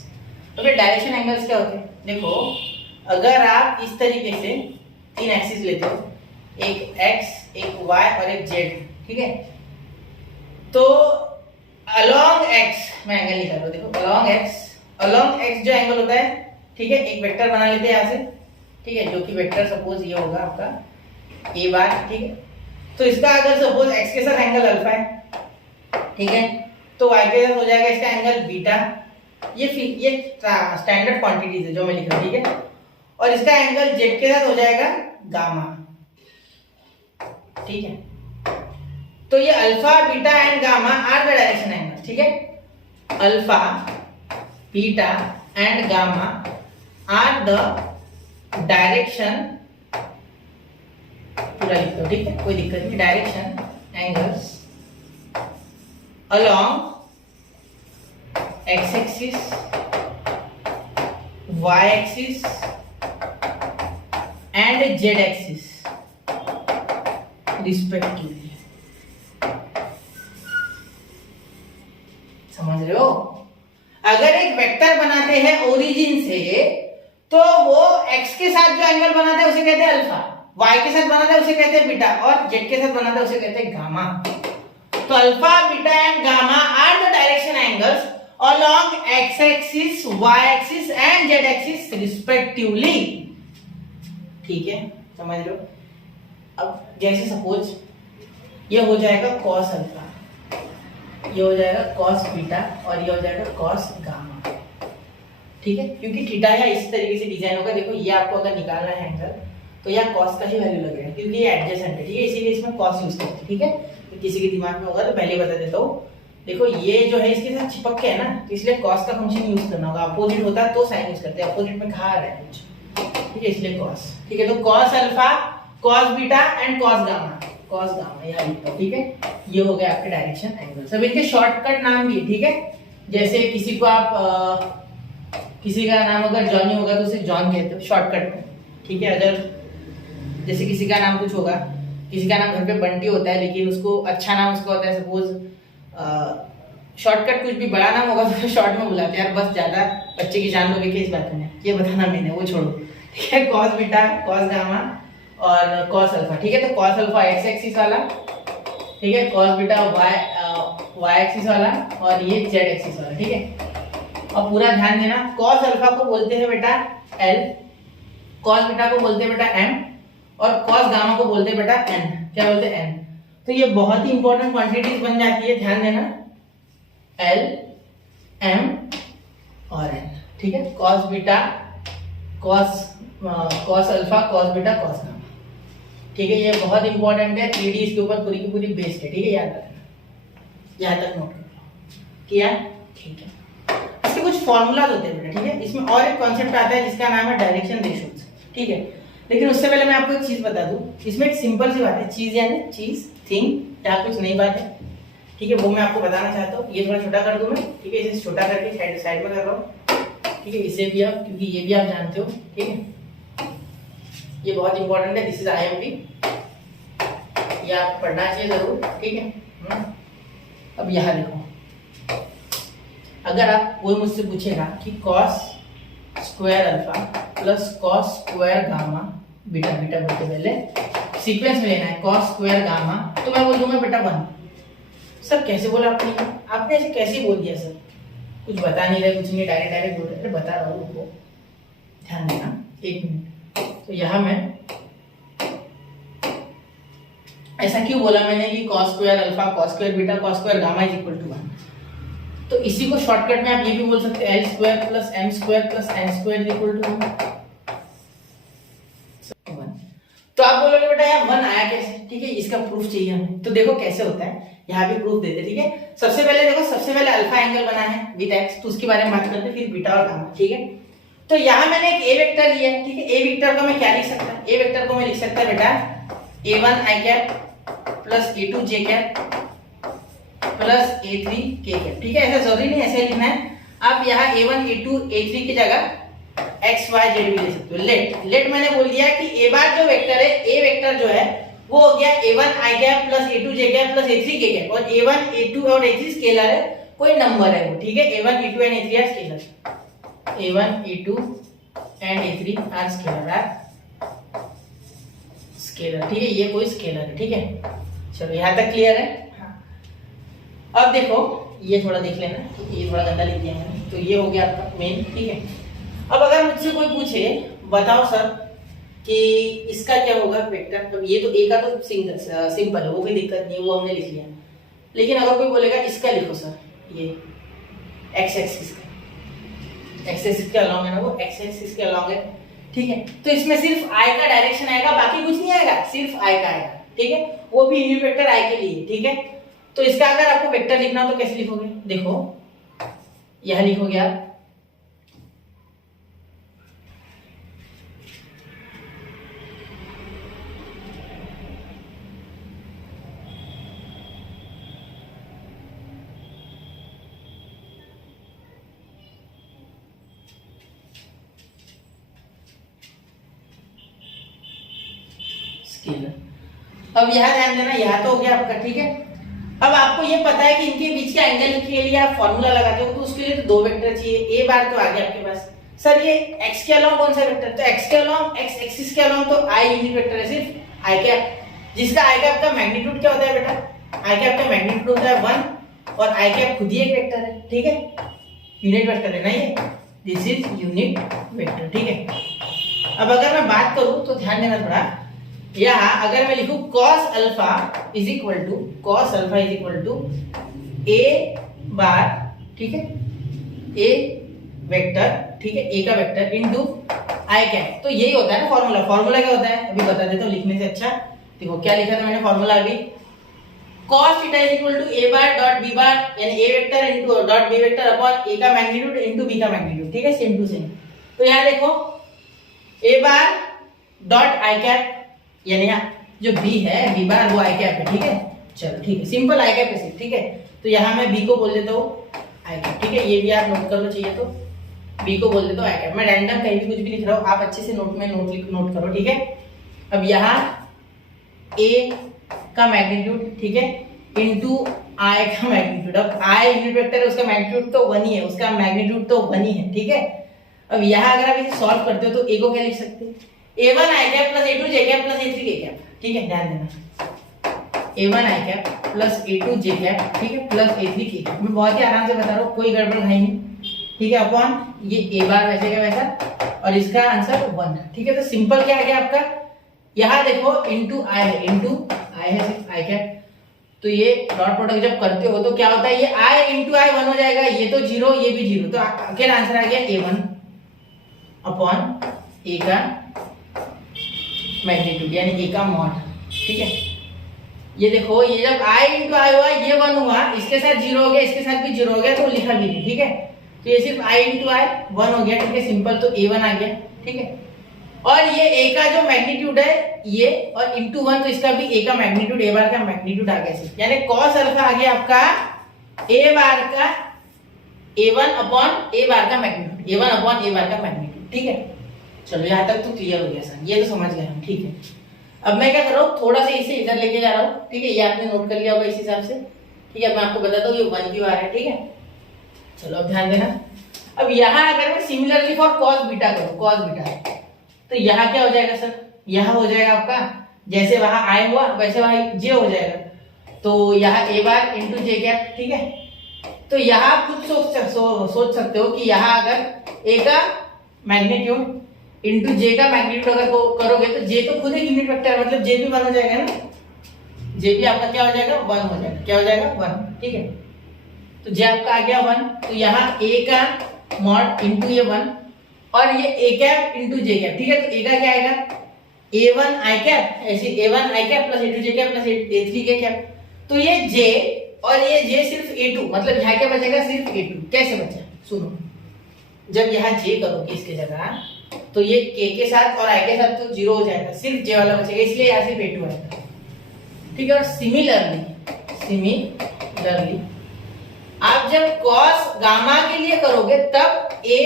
तो फिर डायरेक्शन एंगल्स क्या होते हैं, देखो अगर आप इस तरीके से 3 एक्सिस लेते हो, एक x, एक y और एक z, ठीक है, तो along x मैं एंगल निकाल रहा हूं, देखो along x जो एंगल होता है, ठीक है, एक वेक्टर बना लेते हैं यहाँ से, ठीक है, जो कि वेक्टर सपोज ये होगा आपका a बार, ठीक है। तो इसका अगर सपोज x के साथ एंगल अल्फा है, ठीक है, तो y के साथ हो जाएगा इसका एंगल बीटा, ये स्टैंडर्ड क्वांटिटीज है जो मैं लिख रहा हूं, ठीक है। और इसका एंगल z के साथ हो जाएगा गामा, ठीक है। तो ये alpha beta and gamma are the direction angle, ठीक है, alpha beta and gamma are the direction, पूरा लिख दो, ठीक है, कोई दिक्कत नहीं, direction angles along x axis, y axis and z axis respectively। समझ रहे हो, अगर एक वेक्टर बनाते हैं ओरिजिन से, तो वो x के साथ जो एंगल बनाते हैं उसे कहते हैं अल्फा, y के साथ बनाते हैं उसे कहते हैं बीटा, और z के साथ बनाते हैं उसे कहते हैं गामा। तो alpha beta and gamma are the direction angles along x axis, y axis and z axis respectively, ठीक है, समझ लो। अब जैसे सपोज ये हो जाएगा cos अल्फा, ये हो जाएगा cos बीटा और ये हो जाएगा cos गामा, ठीक है, क्योंकि थीटा या इस तरीके से डिजाइन होगा। देखो ये आपको अगर निकालना है एंगल, तो यहाँ cos का ही वैल्यू लगेगा, क्योंकि ये एडजेसेंट है, ठीक है, इसीलिए इसमें cos यूज करते हैं, ठीक है। तो किसी के दिमाग में होगा तो पहले बता देता हूँ, देखो ये जो है इसके साथ चिपक के है ना, तो इसलिए cos का फंक्शन यूज करना होगा, अपोजिट होता है तो साइन यूज करते हैं, अपोजिट में कहा रहा है कुछ, ठीक है, इसलिए cos, ठीक है। तो cos alpha, cos beta and cos gamma यहाँ लिखता हूँ, ठीक है। ये हो गया आपके डायरेक्शन एंगल। सब इनके शॉर्टकट नाम भी है, ठीक है। जैसे किसी को आप किसी का नाम अगर जॉनी होगा तो उसे जॉन कहते हो शॉर्टकट में, ठीक है। अगर जैसे किसी का नाम कुछ होगा, किसी का नाम घर पे बंटी होता है लेकिन उसको अच्छा नाम उसका होता है, सपोज शॉर्टकट कुछ भी बड़ा नाम होगा तो शॉर्ट में बुलाते हैं यार, बस ज्यादा बच्चे की जान लोगे कि इस बात में ये बताना मैंने, वो छोड़ो, ठीक है। कॉस बीटा, कॉस गामा और कॉस अल्फा, ठीक है। तो कॉस अल्फा एक्स एक्सिस वाला, ठीक है, कॉस बीटा वाई एक्सिस वाला और ये जेड एक्सिस वाला, ठीक है। और पूरा ध्यान देना, कॉस अल्फा को बोलते हैं बेटा एल, कॉस बीटा को बोलते हैं बेटा एम और कॉस गामा को बोलते हैं बेटा एन। क्या बोलते हैं? एन। तो ये बहुत ही इंपॉर्टेंट क्वांटिटीज बन जाती है, ध्यान देना, एल एम और एन, ठीक है। Cos beta, cos alpha, cos beta, cos gamma, ठीक है। ये बहुत इंपॉर्टेंट है, 3D इसके ऊपर पूरी की पूरी बेस्ड है, ठीक है। याद रखना, यहाँ तक नोट कर किया, ठीक है। इसके कुछ फॉर्मूलाज होते हैं बेटा, ठीक है। इसमें और एक कॉन्सेप्ट आता है जिसका नाम है डायरेक्शन रेशियोज, ठीक है। लेकिन उससे पहले मैं आपको एक चीज बता दूं, इसमें एक सिंपल सी बात है, चीज यानी चीज, थिंग, या कुछ नई बात है, ठीक है, वो मैं आपको बताना चाहता हूँ। ये थोड़ा छोटा कर दूं मैं, ठीक है, इसे छोटा करके साइड में कर रहा हूँ, ठीक है। इसे भी आप, क्योंकि ये भी आप जानते हो, ठीक है, ये बहुत इंपॉर्टेंट है, दिस इज IMP, ये आप पढ़ना चाहिए जरूर, ठीक है। अब यहाँ देखो, अगर आप कोई मुझसे पूछेगा कि cos square alpha plus cos square gamma, beta beta बोलते पहले सीक्वेंस में लेना है, कॉस स्क्वायर गामा, तो मैं बोल दूंगा बेटा 1। सर कैसे बोला आपने ऐसे कैसे बोल दिया सर, कुछ बता नहीं रहे, कुछ नहीं, डायरेक्ट बोल रहे, बता रहा हूँ, उनको ध्यान देना, 1 मिनट। तो यहाँ मैं ऐसा क्यों बोला मैंने कि cos square alpha, cos square beta, cos square gamma is equal to 1। तो इसी को शॉर्टकट में आप ये भी बोल सकते हैं, l square plus m square plus n square is equal to 1। तो आप बोलोगे बेटा यार 1 आया कैसे, ठीक है, इसका प्रूफ चाहिए हमें। तो देखो कैसे होता है, यहाँ भी प्रूफ देते, ठीक है। सबसे पहले देखो, सबसे पहले अल्फा एंगल बना है विद x, तो उसके बारे में बात करते हैं, फिर बीटा और गामा, ठीक है। तो यहाँ मैंने एक a वेक्टर लिया है, ठीक है। a वेक्टर को मैं क्या लिख सकता हूँ, a वेक्टर को मैं लिख सकता है बेटा a1 i cap plus a2 j cap plus a3 k cap, ठीक है। ऐसा जरूरी नहीं ऐसे लिखना है, आप यहाँ a1 a2 a3 की जगह x y z भी ले सकते हो। लेट मैंने बोल दिया कि a बार जो वेक्टर है, a वेक्टर जो है वो हो गया a1 i cap plus a2 j cap plus a3 k cap, और a1 a2 और a3 स्केलर है, कोई नंबर है वो, ठीक है। a1 a2 and a3 are scalar, a1 a2 and a3 are scalar, ठीक है, ये कोई स्केलर है, ठीक है। चलो यहाँ तक क्लियर है। अब देखो ये थोड़ा देख लेना, ये थोड़ा गंदा लिख दिया मैंने, तो ये हो गया आपका मेन, ठीक है। अब अगर मुझसे कोई पूछे बताओ सर कि इसका क्या होगा वेक्टर, तो ये तो ए का तो सिंपल है, वो कोई दिक्कत नहीं है, वो हमने लिख लिया। लेकिन अगर कोई बोलेगा इसका लिखो सर, ये एक्स एक्सिस का, एक्स एक्सिस के अलॉन्ग है ना, वो एक्स एक्सिस के अलॉन्ग है, ठीक है। तो इसमें सिर्फ आई का डायरेक्शन आएगा, बाकी कुछ नहीं आएगा, सिर्फ आई का आएगा, ठीक है, वो भी यूनिट वेक्टर आई के लिए, ठीक है। तो इसका अगर आपको वेक्टर लिखना हो तो कैसे लिखोगे, देखो यह लिखोगे आप स्केलर। अब यह ध्यान देना, यह तो हो गया आपका, ठीक है। अब आपको ये पता है कि इनके बीच का एंगल के लिए आप फॉर्मूला लगाते हो, तो उसके लिए तो 2 वेक्टर चाहिए, ए बार तो आ गया आपके पास। सर ये x के अलोंग कौन सा वेक्टर, तो x के अलोंग, x एक्सिस के अलोंग तो i यूनिट वेक्टर है, सिर्फ i कैप, जिसका i कैप का मैग्नीट्यूड क्या होता है बेटा, i कैप का मैग्नीट्यूड होता है 1, और i कैप खुद ही एक वेक्टर है, ठीक है, यूनिट वेक्टर है ना ये, दिस इज यूनिट वेक्टर, ठीक है। अब अगर मैं बात करूं तो ध्यान देना थोड़ा, यहाँ अगर मैं लिखूं cos alpha is equal to a bar, ठीक है, a वेक्टर, ठीक है, a का वेक्टर इनटू i कैप, तो यही होता है ना फॉर्मूला। फॉर्मूला क्या होता है अभी बता देता हूँ लिखने से अच्छा, देखो क्या लिखा था मैंने फॉर्मूला अभी, cos theta is equal to a bar dot b bar, यानी a vector into dot b vector upon a का मैग्नीट्यूड इनटू b का मैग्नीट्यूड, ठीक है, सेम टू सेम। तो यहाँ देखो a bar dot i cap, यानी जो b है b बार वो i कैप है, ठीक है। चलो ठीक है, सिंपल i कैप है, ठीक है। तो यहाँ मैं b को बोल देता हूँ i कैप, ठीक है, ये भी आप नोट कर लो चाहिए तो, b को बोल देता हूँ i कैप। मैं रैंडम कहीं भी कुछ भी लिख रहा हूँ, आप अच्छे से नोट में नोट करो, ठीक है। अब यहाँ ए का मैग्नीट्यूड, ठीक है, इनटू आई का मैग्नीट्यूड। अब आई यूनिट वेक्टर है, उसका मैग्नीट्यूड तो 1 ही है, उसका मैग्नीट्यूड तो 1 ही है, ठीक है। अब यहाँ अगर आप इसे सॉल्व करते हो तो ए को क्या लिख सकते हैं, a1 i cap plus a2 j cap plus a3 k cap, ठीक है, ध्यान देना, a1 i cap plus a2 j cap, ठीक है, प्लस a3 k कैप। मैं बहुत ही आराम से बता रहा हूँ, कोई गड़बड़ है नहीं, ठीक है, अपॉन ये a बार वैसे का वैसा और इसका आंसर 1, ठीक है। तो सिंपल क्या है आपका, यहाँ देखो इनटू i है, इनटू i है सिर्फ i कैप, तो ये डॉट प्रोडक्ट जब करते हो तो क्या होता है, ये i इनटू i 1 हो जाएगा, ये तो 0 ये भी 0, तो अकेला आंसर आ गया a1 अपॉन a का मैग्नीट्यूड यानी a का मॉड, ठीक है। ये देखो, ये जब i इनटू i हुआ ये 1 हुआ, इसके साथ 0 हो गया, इसके साथ भी 0 हो गया, तो लिखा भी नहीं, ठीक है। तो ये सिर्फ i इनटू i 1 हो गया, ठीक है, सिंपल, तो a1 आ गया, ठीक है। और ये a का जो मैग्नीट्यूड है ये, और इनटू 1, तो इसका भी a का मैग्नीट्यूड, a बार का मैग्नीट्यूड आ गया सिर्फ, यानी cos अल्फा आ गया आपका a बार का a1 अपॉन a बार का magnitude, a1 upon a bar का मैग्नीट्यूड, ठीक है। चलो यहाँ तक तो क्लियर हो गया सर, ये तो समझ गए हम, ठीक है। अब मैं क्या कर रहा हूँ, थोड़ा सा इसे इधर लेके जा रहा हूँ, ठीक है, ये आपने नोट कर लिया होगा इस हिसाब से, ठीक है। मैं आपको बताता हूँ ये 1 क्यों आ रहा है, ठीक है। चलो अब ध्यान देना, अब यहाँ अगर मैं सिमिलरली फॉर cos बीटा करूँ, cos बीटा, तो यहाँ क्या हो जाएगा सर, यहाँ हो जाएगा आपका जैसे वहां i हुआ वैसे वहां j हो जाएगा, तो यहाँ a bar into j cap, ठीक है। तो यहाँ खुद सोच सकते हो कि यहाँ अगर a का मैग्नीट्यूड इंटू j का मैग्नीट्यूड अगर करोगे तो j तो खुद एक यूनिट वेक्टर है, मतलब j भी 1 हो जाएगा ना, j भी आपका क्या हो जाएगा 1 हो जाएगा, क्या हो जाएगा 1, ठीक है। तो j आपका आ गया 1, तो यहाँ a का मॉड इंटू ये 1 और ये a cap into j cap, ठीक है। तो a का क्या आएगा a1 i कैप, ऐसे a1 i cap plus a2 j cap plus a3 k cap, तो ये j और ये j सिर्फ a2, मतलब यहाँ क्या बचेगा सिर्फ a2, कैसे बचा, सुनो, जब यहाँ j करोगे इसके जगह तो ये k के साथ और i के साथ तो 0 हो जाएगा, सिर्फ j वाला बचेगा, इसलिए यहाँ सिर्फ a2 आएगा, ठीक है। और सिमिलरली आप जब cos गामा के लिए करोगे तब a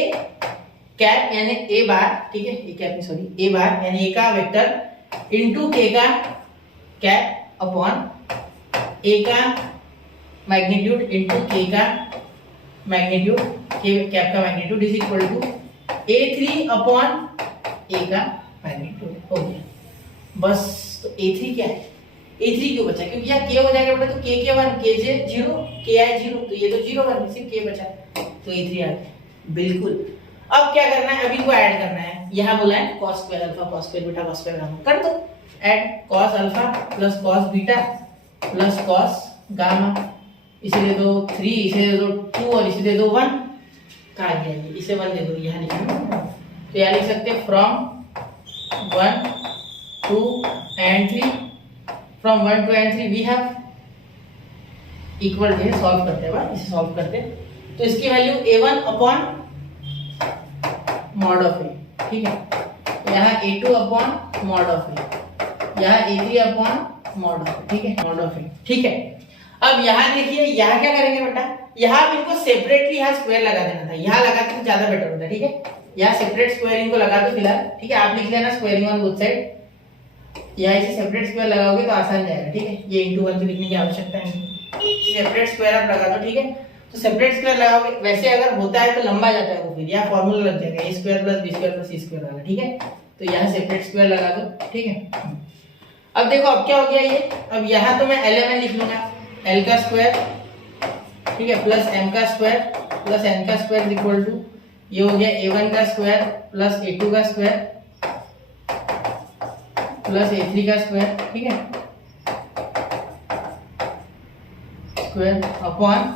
कैप यानी a बार, ठीक है, a cap sorry a bar यानी a का वेक्टर इनटू k का कैप अपॉन a का मैग्नीट्यूड इनटू k का मैग्नीट्यूड, k कैप का magnitude is equal to a3 upon a का मैग्नीट्यूड, हो गया बस। तो a3 क्या है, a3 क्यों बचा, क्योंकि यहाँ k हो जाएगा बेटा, तो k 1 k j 0 k i 0, तो ये तो 0 1 सिर्फ k बचा, तो a3 आ गया, बिल्कुल। अब क्या करना है, अभी को ऐड करना है, यहाँ बोला है cos square alpha cos square beta cos square gamma, कर दो add, cos alpha plus cos beta plus cos gamma, इसे दे दो 3, इसे दे दो 2 और इसे दे दो 1, कहा गया ये, इसे 1 दे दो, यहाँ लिखना, तो यहाँ लिख सकते हैं फ्रॉम 1 2 and 3, फ्रॉम 1 2 and 3 we have equal to, solve करते हैं, इसे सॉल्व करते हैं, तो इसकी value a1 upon mod of a, ठीक है, यहाँ a2 अपॉन मॉड ऑफ ए, यहाँ a3 upon mod of a, ठीक है, मॉड ऑफ ए, ठीक है। अब यहाँ देखिए, यहाँ क्या करेंगे बेटा, यहाँ इनको सेपरेटली यहाँ स्क्वायर लगा देना था, यहाँ लगाते तो ज्यादा बेटर होता है, ठीक है। यहाँ सेपरेट स्क्वायरिंग को लगा दो फिलहाल, ठीक है, आप लिख लेना स्क्वायरिंग ऑन बोथ साइड, यहाँ इसे सेपरेट स्क्वायर लगाओगे तो आसान जाएगा, ठीक है, ये इंटू 1 तो लिखने की आवश्यकता नहीं, सेपरेट स्क्वायर आप लगा दो, ठीक है। तो सेपरेट स्क्वायर लगाओगे, वैसे अगर होता है तो लंबा जाता है वो, फिर यहाँ फॉर्मूला लग जाएगा a square plus b square plus c square वाला, ठीक है। तो यहाँ सेपरेट स्क्वायर लगा दो, ठीक है। अब देखो अब क्या हो गया ये, अब यहाँ तो मैं l लिख लूंगा, l का स्क्वायर, ठीक है, प्लस m का स्क्वायर प्लस n का स्क्वायर इक्वल टू, ये हो गया a1 का स्क्वायर प्लस a2 का स्क्वायर प्लस a3 का स्क्वायर, ठीक है, स्क्वायर अपॉन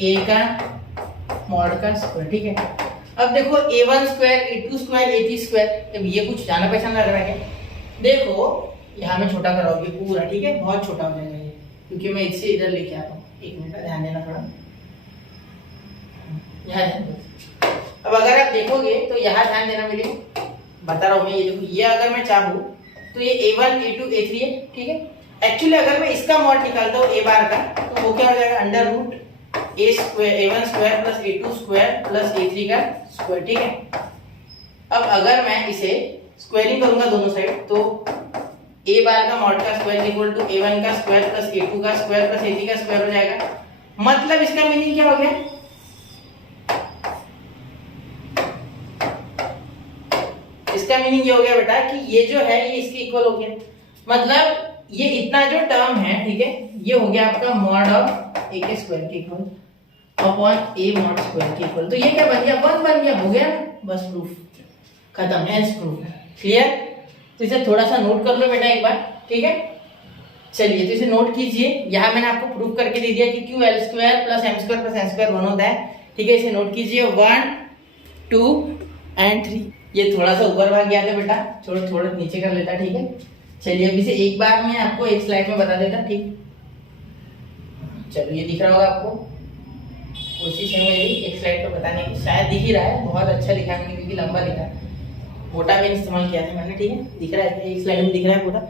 a का मॉड का स्क्वायर, ठीक है। अब देखो a1 square a2 square a3 square, अब ये कुछ जाना पहचाना लग रहा है, देखो यहाँ में छोटा कराओ ये पूरा, ठीक है, बहुत छोटा हो जाएगा ये, क्योंकि मैं इससे इधर लेके आता हूँ, एक मिनट ध्यान देना थोड़ा, यहाँ अब अगर आप देखोगे तो यहाँ ध्यान देना, मेरे बता रहा हूँ मैं, ये देखो, ये अगर मैं चाहूँ तो ये a1 a2 a3 है, ठीक है। एक्चुअली अगर मैं इसका मॉड निकालता हूँ a बार का, तो वो क्या हो जाएगा under root a square a1 square plus a2 square plus a3 का स्क्वायर, ठीक है। अब अगर मैं इसे स्क्वायरिंग करूंगा दोनों साइड, तो ए बार का मॉड का स्क्वायर इक्वल टू a1 का स्क्वायर प्लस a2 का स्क्वायर प्लस a3 का स्क्वायर हो जाएगा। मतलब इसका मीनिंग क्या हो गया, इसका मीनिंग ये हो गया बेटा कि ये जो है ये इसके इक्वल हो गया। मतलब ये इतना जो टर्म है, ठीक है, ये हो गया आपका मॉड ऑफ ए के स्क्वायर के equal upon A mod square के इक्वल। तो ये क्या बन गया, 1 बन गया, हो गया बस, प्रूफ खत्म है, प्रूफ है। क्लियर? तो इसे थोड़ा सा नोट कर लो बेटा एक बार, ठीक है। चलिए तो इसे नोट कीजिए। यहाँ मैंने आपको प्रूफ करके दे दिया कि क्यू L square plus M square plus N square 1 होता है, ठीक है। इसे नोट कीजिए 1 2 एंड 3। ये थोड़ा सा ऊपर भाग गया था बेटा, थोड़ा नीचे कर लेता, ठीक है। चलिए अभी से एक बार मैं आपको एक स्लाइड में बता देता, ठीक। चलो ये दिख रहा होगा आपको, कोशिश है मेरी एक स्लाइड पर बताने की, शायद दिख ही रहा है, बहुत अच्छा लिखा है मैंने क्योंकि लंबा लिखा है, मोटा पेन इस्तेमाल किया था मैंने, ठीक है। दिख रहा है एक स्लाइड में, दिख रहा है पूरा,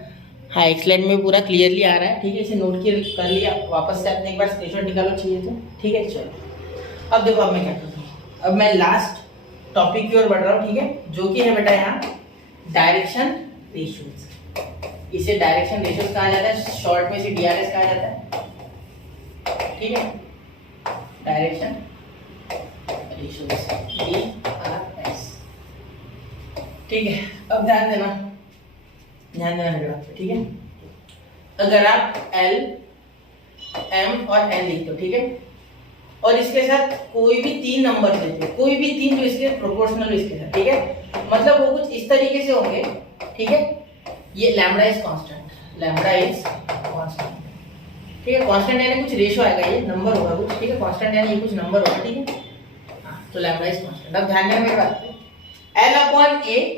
हाँ एक स्लाइड में पूरा क्लियरली आ रहा है, ठीक है। इसे नोट कर लिया, वापस से आपने एक बार स्क्रीनशॉट निकालो चाहिए तो, ठीक है। चलो अब देखो अब मैं क्या करता हूँ, अब मैं लास्ट टॉपिक की ओर बढ़ रहा हूँ, ठीक है, जो कि है बेटा यहाँ डायरेक्शन रेशियोज। इसे डायरेक्शन रेशियोज कहा जाता है, शॉर्ट में इसे डीआरएस कहा जाता है, ठीक है। डायरेक्शन रेशियोज डीआरएस, ठीक है। अब ध्यान देना मेरे बात पे, ठीक है। अगर आप एल एम और एन लिखते हो, ठीक है, और इसके साथ कोई भी 3 नंबर देते हो, कोई भी 3 जो इसके प्रोपोर्शनल इसके साथ, ठीक है, मतलब वो कुछ इस तरीके से होंगे, ठीक है। ये lambda is constant, lambda is constant, ठीक है। कांस्टेंट यानी कुछ रेशियो आएगा, ये नंबर होगा कुछ, ठीक है। कांस्टेंट यानी ये कुछ नंबर होगा, ठीक है। हाँ, तो लैम्बडा इज कांस्टेंट। अब ध्यान देना मेरी बात पे, एल अपॉन ए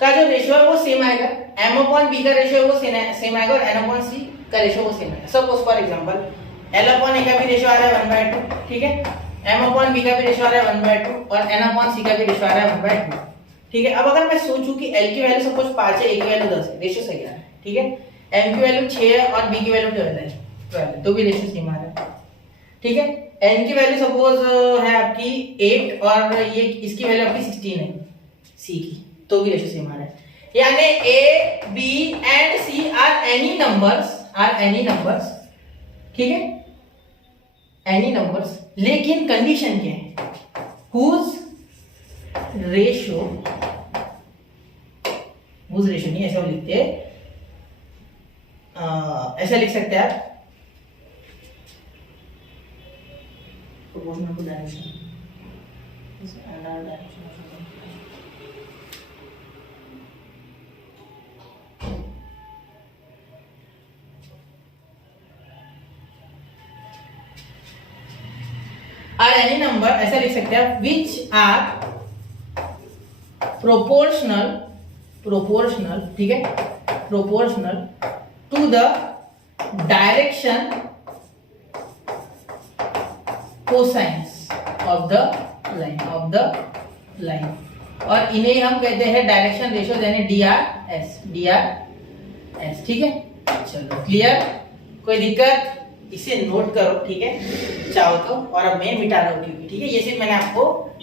का जो रेशियो है वो सेम आएगा, m अपॉन b का रेशियो है वो सेम आएगा, और n अपॉन c का रेशियो वो सेम आएगा। Suppose for example l upon a का भी रेशियो आ रहा है 1/2, ठीक है, m अपॉन b का भी रेशियो आ रहा है 1/2, और n अपॉन c का भी रेशियो आ रहा है 1/2, ठीक है। अब अगर मैं सोचूं कि l की वैल्यू सपोज 5 है, a की वैल्यू 10 है, रेशियो सही आ रहा है, ठीक है। m की वैल्यू 6 है और b की वैल्यू 12 है, तो भी रेशियो सेम आ रहा है, ठीक है। n की वैल्यू सपोज है आपकी 8 और ये इसकी वैल्यू आपकी 16 है c की, तो भी रेशियो सेम आ रहा है। यानी a b and c are any numbers, ठीक है, एनी नंबर्स, लेकिन कंडीशन क्या है, whose रेशियो नहीं, ऐसा लिखते हैं, ऐसा लिख सकते हैं आप, proportional to direction are any number, ऐसा लिख सकते हैं विच आर प्रोपोर्शनल, ठीक है, proportional to the direction cosines of the line, और इन्हें हम कहते हैं डायरेक्शन रेशियो, यानी डीआरएस, ठीक है। चलो क्लियर, कोई दिक्कत, इसे नोट करो, ठीक है, चाहो तो। और अब मैं मिटा रहा हूँ क्योंकि, ठीक है, ये सिर्फ मैंने आपको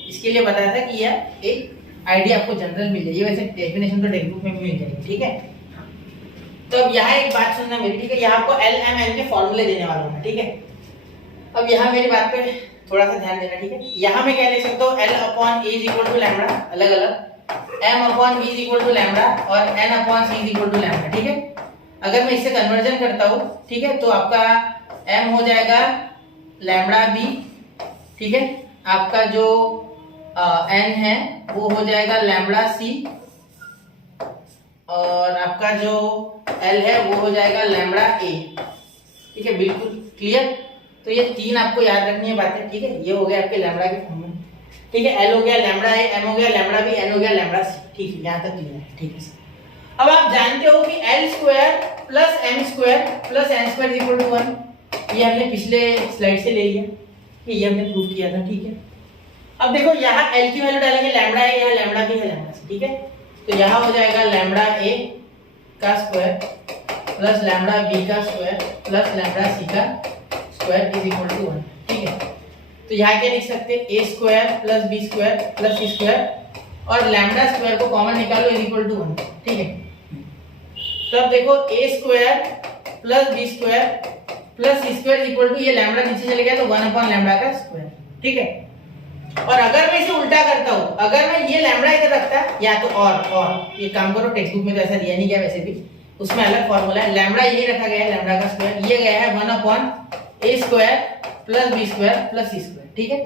इसके लिए बताया था कि यह एक आइडिया आपको जनरल मिल जाएगी, वैसे डेफिनेशन तो टेक्स्ट बुक में भी मिल जाएगी, ठीक है। तो अब यहाँ एक बात सुनना मेरी, ठीक है, यहाँ आपको एल एम एन के फॉर्मूले देने वाला हूँ, ठीक है। अब यहाँ मेरी बात पे थोड़ा सा ध्यान देना, ठीक है। यहाँ मैं क्या लिख सकता हूँ, l upon a is equal to lambda अलग अलग, m upon b is equal to lambda, और n upon c is equal to lambda, ठीक है। अगर मैं इससे कन्वर्जन करता हूँ, ठीक है, तो आपका m हो जाएगा लैम्बडा b, ठीक है, आपका जो n है वो हो जाएगा लैम्बडा c, और आपका जो l है वो हो जाएगा लैम्बडा a, ठीक है, बिल्कुल क्लियर। तो ये 3 आपको याद रखनी है बातें, ठीक है। ये हो गया आपके लैम्बडा के फॉर्मूले, ठीक है, l हो गया लैम्बडा a, m हो गया लैम्बडा b, n हो गया लैम्बडा c, ठीक है, यहाँ तक क्लियर है, ठीक है। अब आप जानते हो कि l square plus m square plus n square equal to 1, ये हमने पिछले स्लाइड से ले लिया, ये हमने प्रूव किया था, ठीक है। अब देखो यहाँ l की वैल्यू डालेंगे, लैम्बडा है, यहाँ लैम्बडा भी है लैम्बडा सी, ठीक है। तो यहाँ हो जाएगा लैम्बडा a का स्क्वायर प्लस लैम्बडा b का स्क्वायर प्लस लैम्बडा c का स्क्वायर इज इक्वल टू 1, ठीक है। तो यहाँ क्या लिख सकते हैं, a square plus b square plus c square और लैम्डा स्क्वायर को कॉमन निकालो इज इक्वल टू 1, ठीक है। तो अब देखो a square plus b square plus c square is equal to, ये लैम्डा नीचे चले गया तो 1 अपॉन लैम्डा का स्क्वायर, ठीक है। और अगर मैं इसे उल्टा करता हूं, अगर मैं ये लैम्डा इधर रखता या तो और ये काम करो, टेक्स्ट बुक में तो ऐसा दिया नहीं गया, वैसे भी उसमें अलग फॉर्मूला है। लैम्डा यही रखा गया है, लैम्डा का स्क्वायर ये गया है 1 upon a square plus b square plus c square, ठीक है।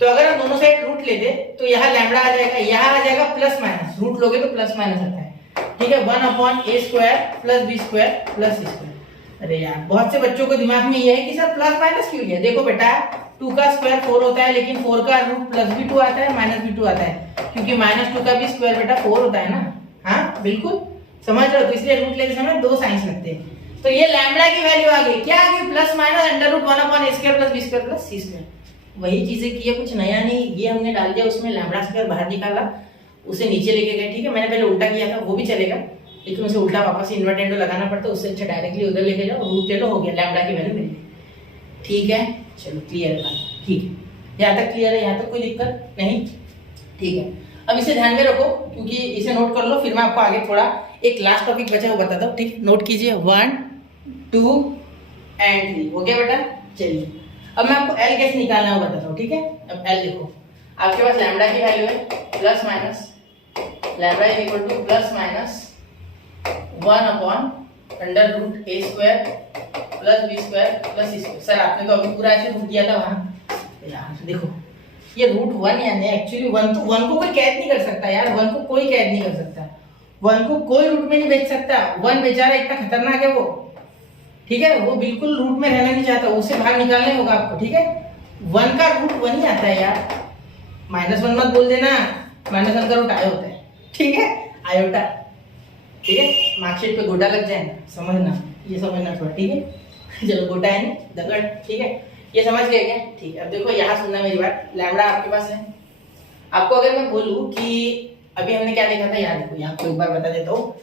तो अगर हम दोनों साइड रूट लेते तो यहाँ लैम्डा आ जाएगा, यहाँ आ जाएगा प्लस माइनस, रूट लोगे तो प्लस माइनस आता है, ठीक है। 1 upon a square plus b square plus c square. अरे यार बहुत से बच्चों को दिमाग में ये है कि सर प्लस माइनस क्यों लिया। देखो बेटा 2 का स्क्वायर 4 होता है, लेकिन 4 का रूट प्लस भी 2 आता है माइनस भी 2 आता है, क्योंकि माइनस 2 का भी स्क्वायर बेटा 4 होता है ना। हाँ बिल्कुल समझ रहे हो, तो इसलिए रूट लेते समय 2 साइंस लगते हैं। तो ये लैम्डा की वैल्यू आ गई, क्या आ गई, plus minus under root 1 upon a square plus b square plus c square. वही चीजें की है, कुछ नया नहीं, ये हमने डाल दिया उसमें, लैम्डा स्क्वायर बाहर निकाला, उसे नीचे लेके गए, ठीक है। मैंने पहले उल्टा किया था, वो भी चलेगा, लेकिन उसे उल्टा वापस इन्वर्टेंडो लगाना पड़ता है, उससे अच्छा डायरेक्टली उधर लेके जाओ, रूट ले लो, हो गया, लैम्डा की वैल्यू मिल गई, ठीक है। चलो क्लियर है बात, ठीक है, यहाँ तक क्लियर है, यहाँ तक कोई दिक्कत नहीं, ठीक है। अब इसे ध्यान में रखो, क्योंकि इसे नोट कर लो, फिर मैं आपको आगे थोड़ा एक लास्ट टॉपिक बचा वो बताता हूँ, ठीक। नोट कीजिए 1 2 एंड 3, हो गया बेटा। चलिए अब मैं आपको L कैसे निकालना है वो बताता हूँ, ठीक है। अब L देखो, आपके पास लैम्डा की वैल्यू है plus minus, lambda is equal to plus minus 1 upon under root a square plus b square plus c square. Sir आपने तो अभी पूरा ऐसे रूट दिया था वहां यार, देखो ये रूट 1 यानी एक्चुअली 1 तो 1 को कोई कैद नहीं कर सकता यार, 1 को कोई कैद नहीं कर सकता, 1 को कोई रूट में नहीं भेज सकता। 1 बेचारा इतना खतरनाक है वो, ठीक है, वो बिल्कुल रूट में रहना नहीं चाहता, उसे बाहर निकालना होगा आपको, ठीक है। 1 का रूट 1 ही आता है यार, -1 मत बोल देना, -1 का रूट आया होता है, ठीक है, आयोटा, ठीक है। मार्कशीट पे गोटा लग जाए ना, समझना, ये समझना थोड़ा, ठीक है। चलो गोटा है नहीं दगड़, ठीक है, ये समझ गए क्या, ठीक है। अब देखो यहाँ सुनना मेरी बात, लैम्डा आपके पास है, आपको अगर मैं बोलूं कि अभी हमने क्या देखा था, याद देखो, यहाँ को एक बार बता देता हूँ,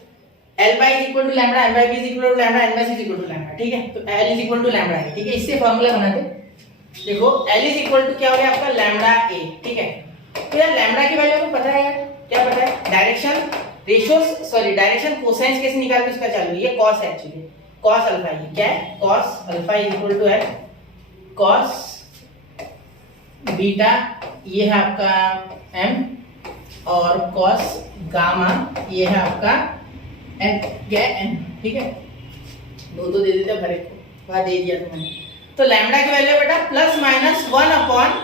L by is equal to lambda, L by B is equal to lambda, N by C is equal to lambda, ठीक है। तो L is equal to lambda है, ठीक है, इससे फॉर्मूला बनाते। देखो L is equal to क्या हो गया आपका, लैम्डा A, ठीक है। तो यार लैम्डा की वैल्यू आपको पता है यार, क्या पता है, direction ratios, sorry direction cosines कैसे निकालते हैं उसका चालू, ये कॉस है एक्चुअली, कॉस अल्फा, ये क्या है, cos alpha is equal to है कॉस बीटा, ये है आपका m, और कॉस गामा ये है आपका n, क्या है n, ठीक है। दो दे देते भरे को, वहां दे दिया तुमने। तो लैम्डा की वैल्यू बेटा plus minus 1 upon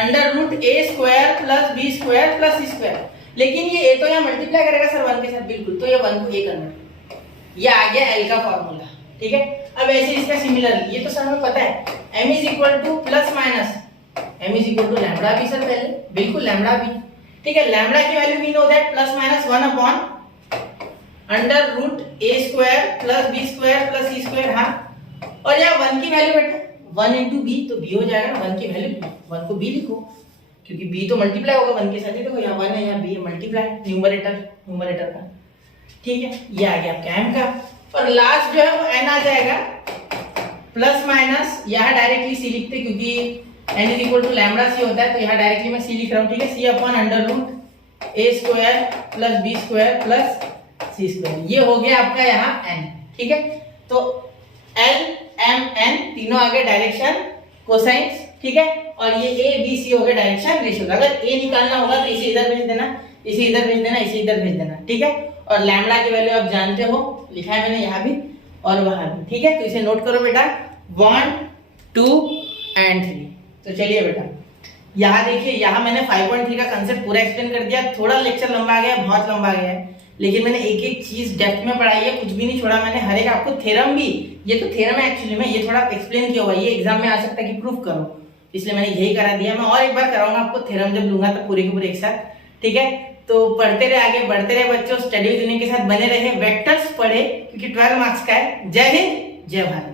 under root a square plus b square plus c square. लेकिन ये a तो यहाँ मल्टीप्लाई करेगा सर 1 के साथ, बिल्कुल, तो ये 1 को a कन्वर्ट, ये आ गया L का फॉर्मूला, ठीक है। अब ऐसे इसका सिमिलर, ये तो सर हमें पता है, m is equal to plus minus m is equal to lambda भी, सर पहले बिल्कुल लैम्डा भी, ठीक है। लैम्डा की value we know that plus minus 1 upon under root a square plus b square plus c square, हाँ। और यहाँ 1 की वैल्यू बेटा 1 इंटू b, तो b हो जाएगा ना, 1 की वैल्यू 1 को b लिखो, क्योंकि b तो मल्टीप्लाई होगा 1 के साथ ही, देखो यहाँ 1 है, यहाँ b है, मल्टीप्लाई न्यूमरेटर का, ठीक है। ये आ गया आपका m का, और लास्ट जो है वो n आ जाएगा, प्लस माइनस, यहाँ डायरेक्टली c लिखते क्योंकि n is equal to lambda c होता है, तो यहाँ डायरेक्टली मैं c लिख रहा हूँ, ठीक है। c upon under root a square plus b square plus c square, ये हो गया आपका यहाँ n, ठीक है। तो L M N तीनों आ गए डायरेक्शन कोसाइंस, ठीक है, और ये A B C हो गए डायरेक्शन रेशियो। अगर A निकालना होगा तो इसे इधर भेज देना, इसे इधर भेज देना, इसे इधर भेज देना, ठीक है। और लैम्डा की वैल्यू आप जानते हो, लिखा है मैंने यहाँ भी और वहां भी, ठीक है। तो इसे नोट करो बेटा, 1 2 एंड 3। तो चलिए बेटा यहाँ देखिए, यहाँ मैंने 5.3 का कंसेप्ट पूरा एक्सप्लेन कर दिया, थोड़ा लेक्चर लंबा आ गया, बहुत लंबा आ गया है, लेकिन मैंने एक एक चीज डेप्थ में पढ़ाई है, कुछ भी नहीं छोड़ा मैंने, हर एक आपको थ्योरम भी, ये तो थ्योरम है एक्चुअली में, ये थोड़ा एक्सप्लेन किया हुआ, ये एग्जाम में आ सकता है कि प्रूफ करो, इसलिए मैंने यही करा दिया। मैं और एक बार कराऊंगा आपको थ्योरम, जब लूंगा तो पूरे के पूरे एक साथ, ठीक है। तो पढ़ते रहे, आगे बढ़ते रहे बच्चों, स्टडी विद के साथ बने रहे, वेक्टर्स पढ़े क्योंकि 12 मार्क्स का है। जय हिंद, जय भारत।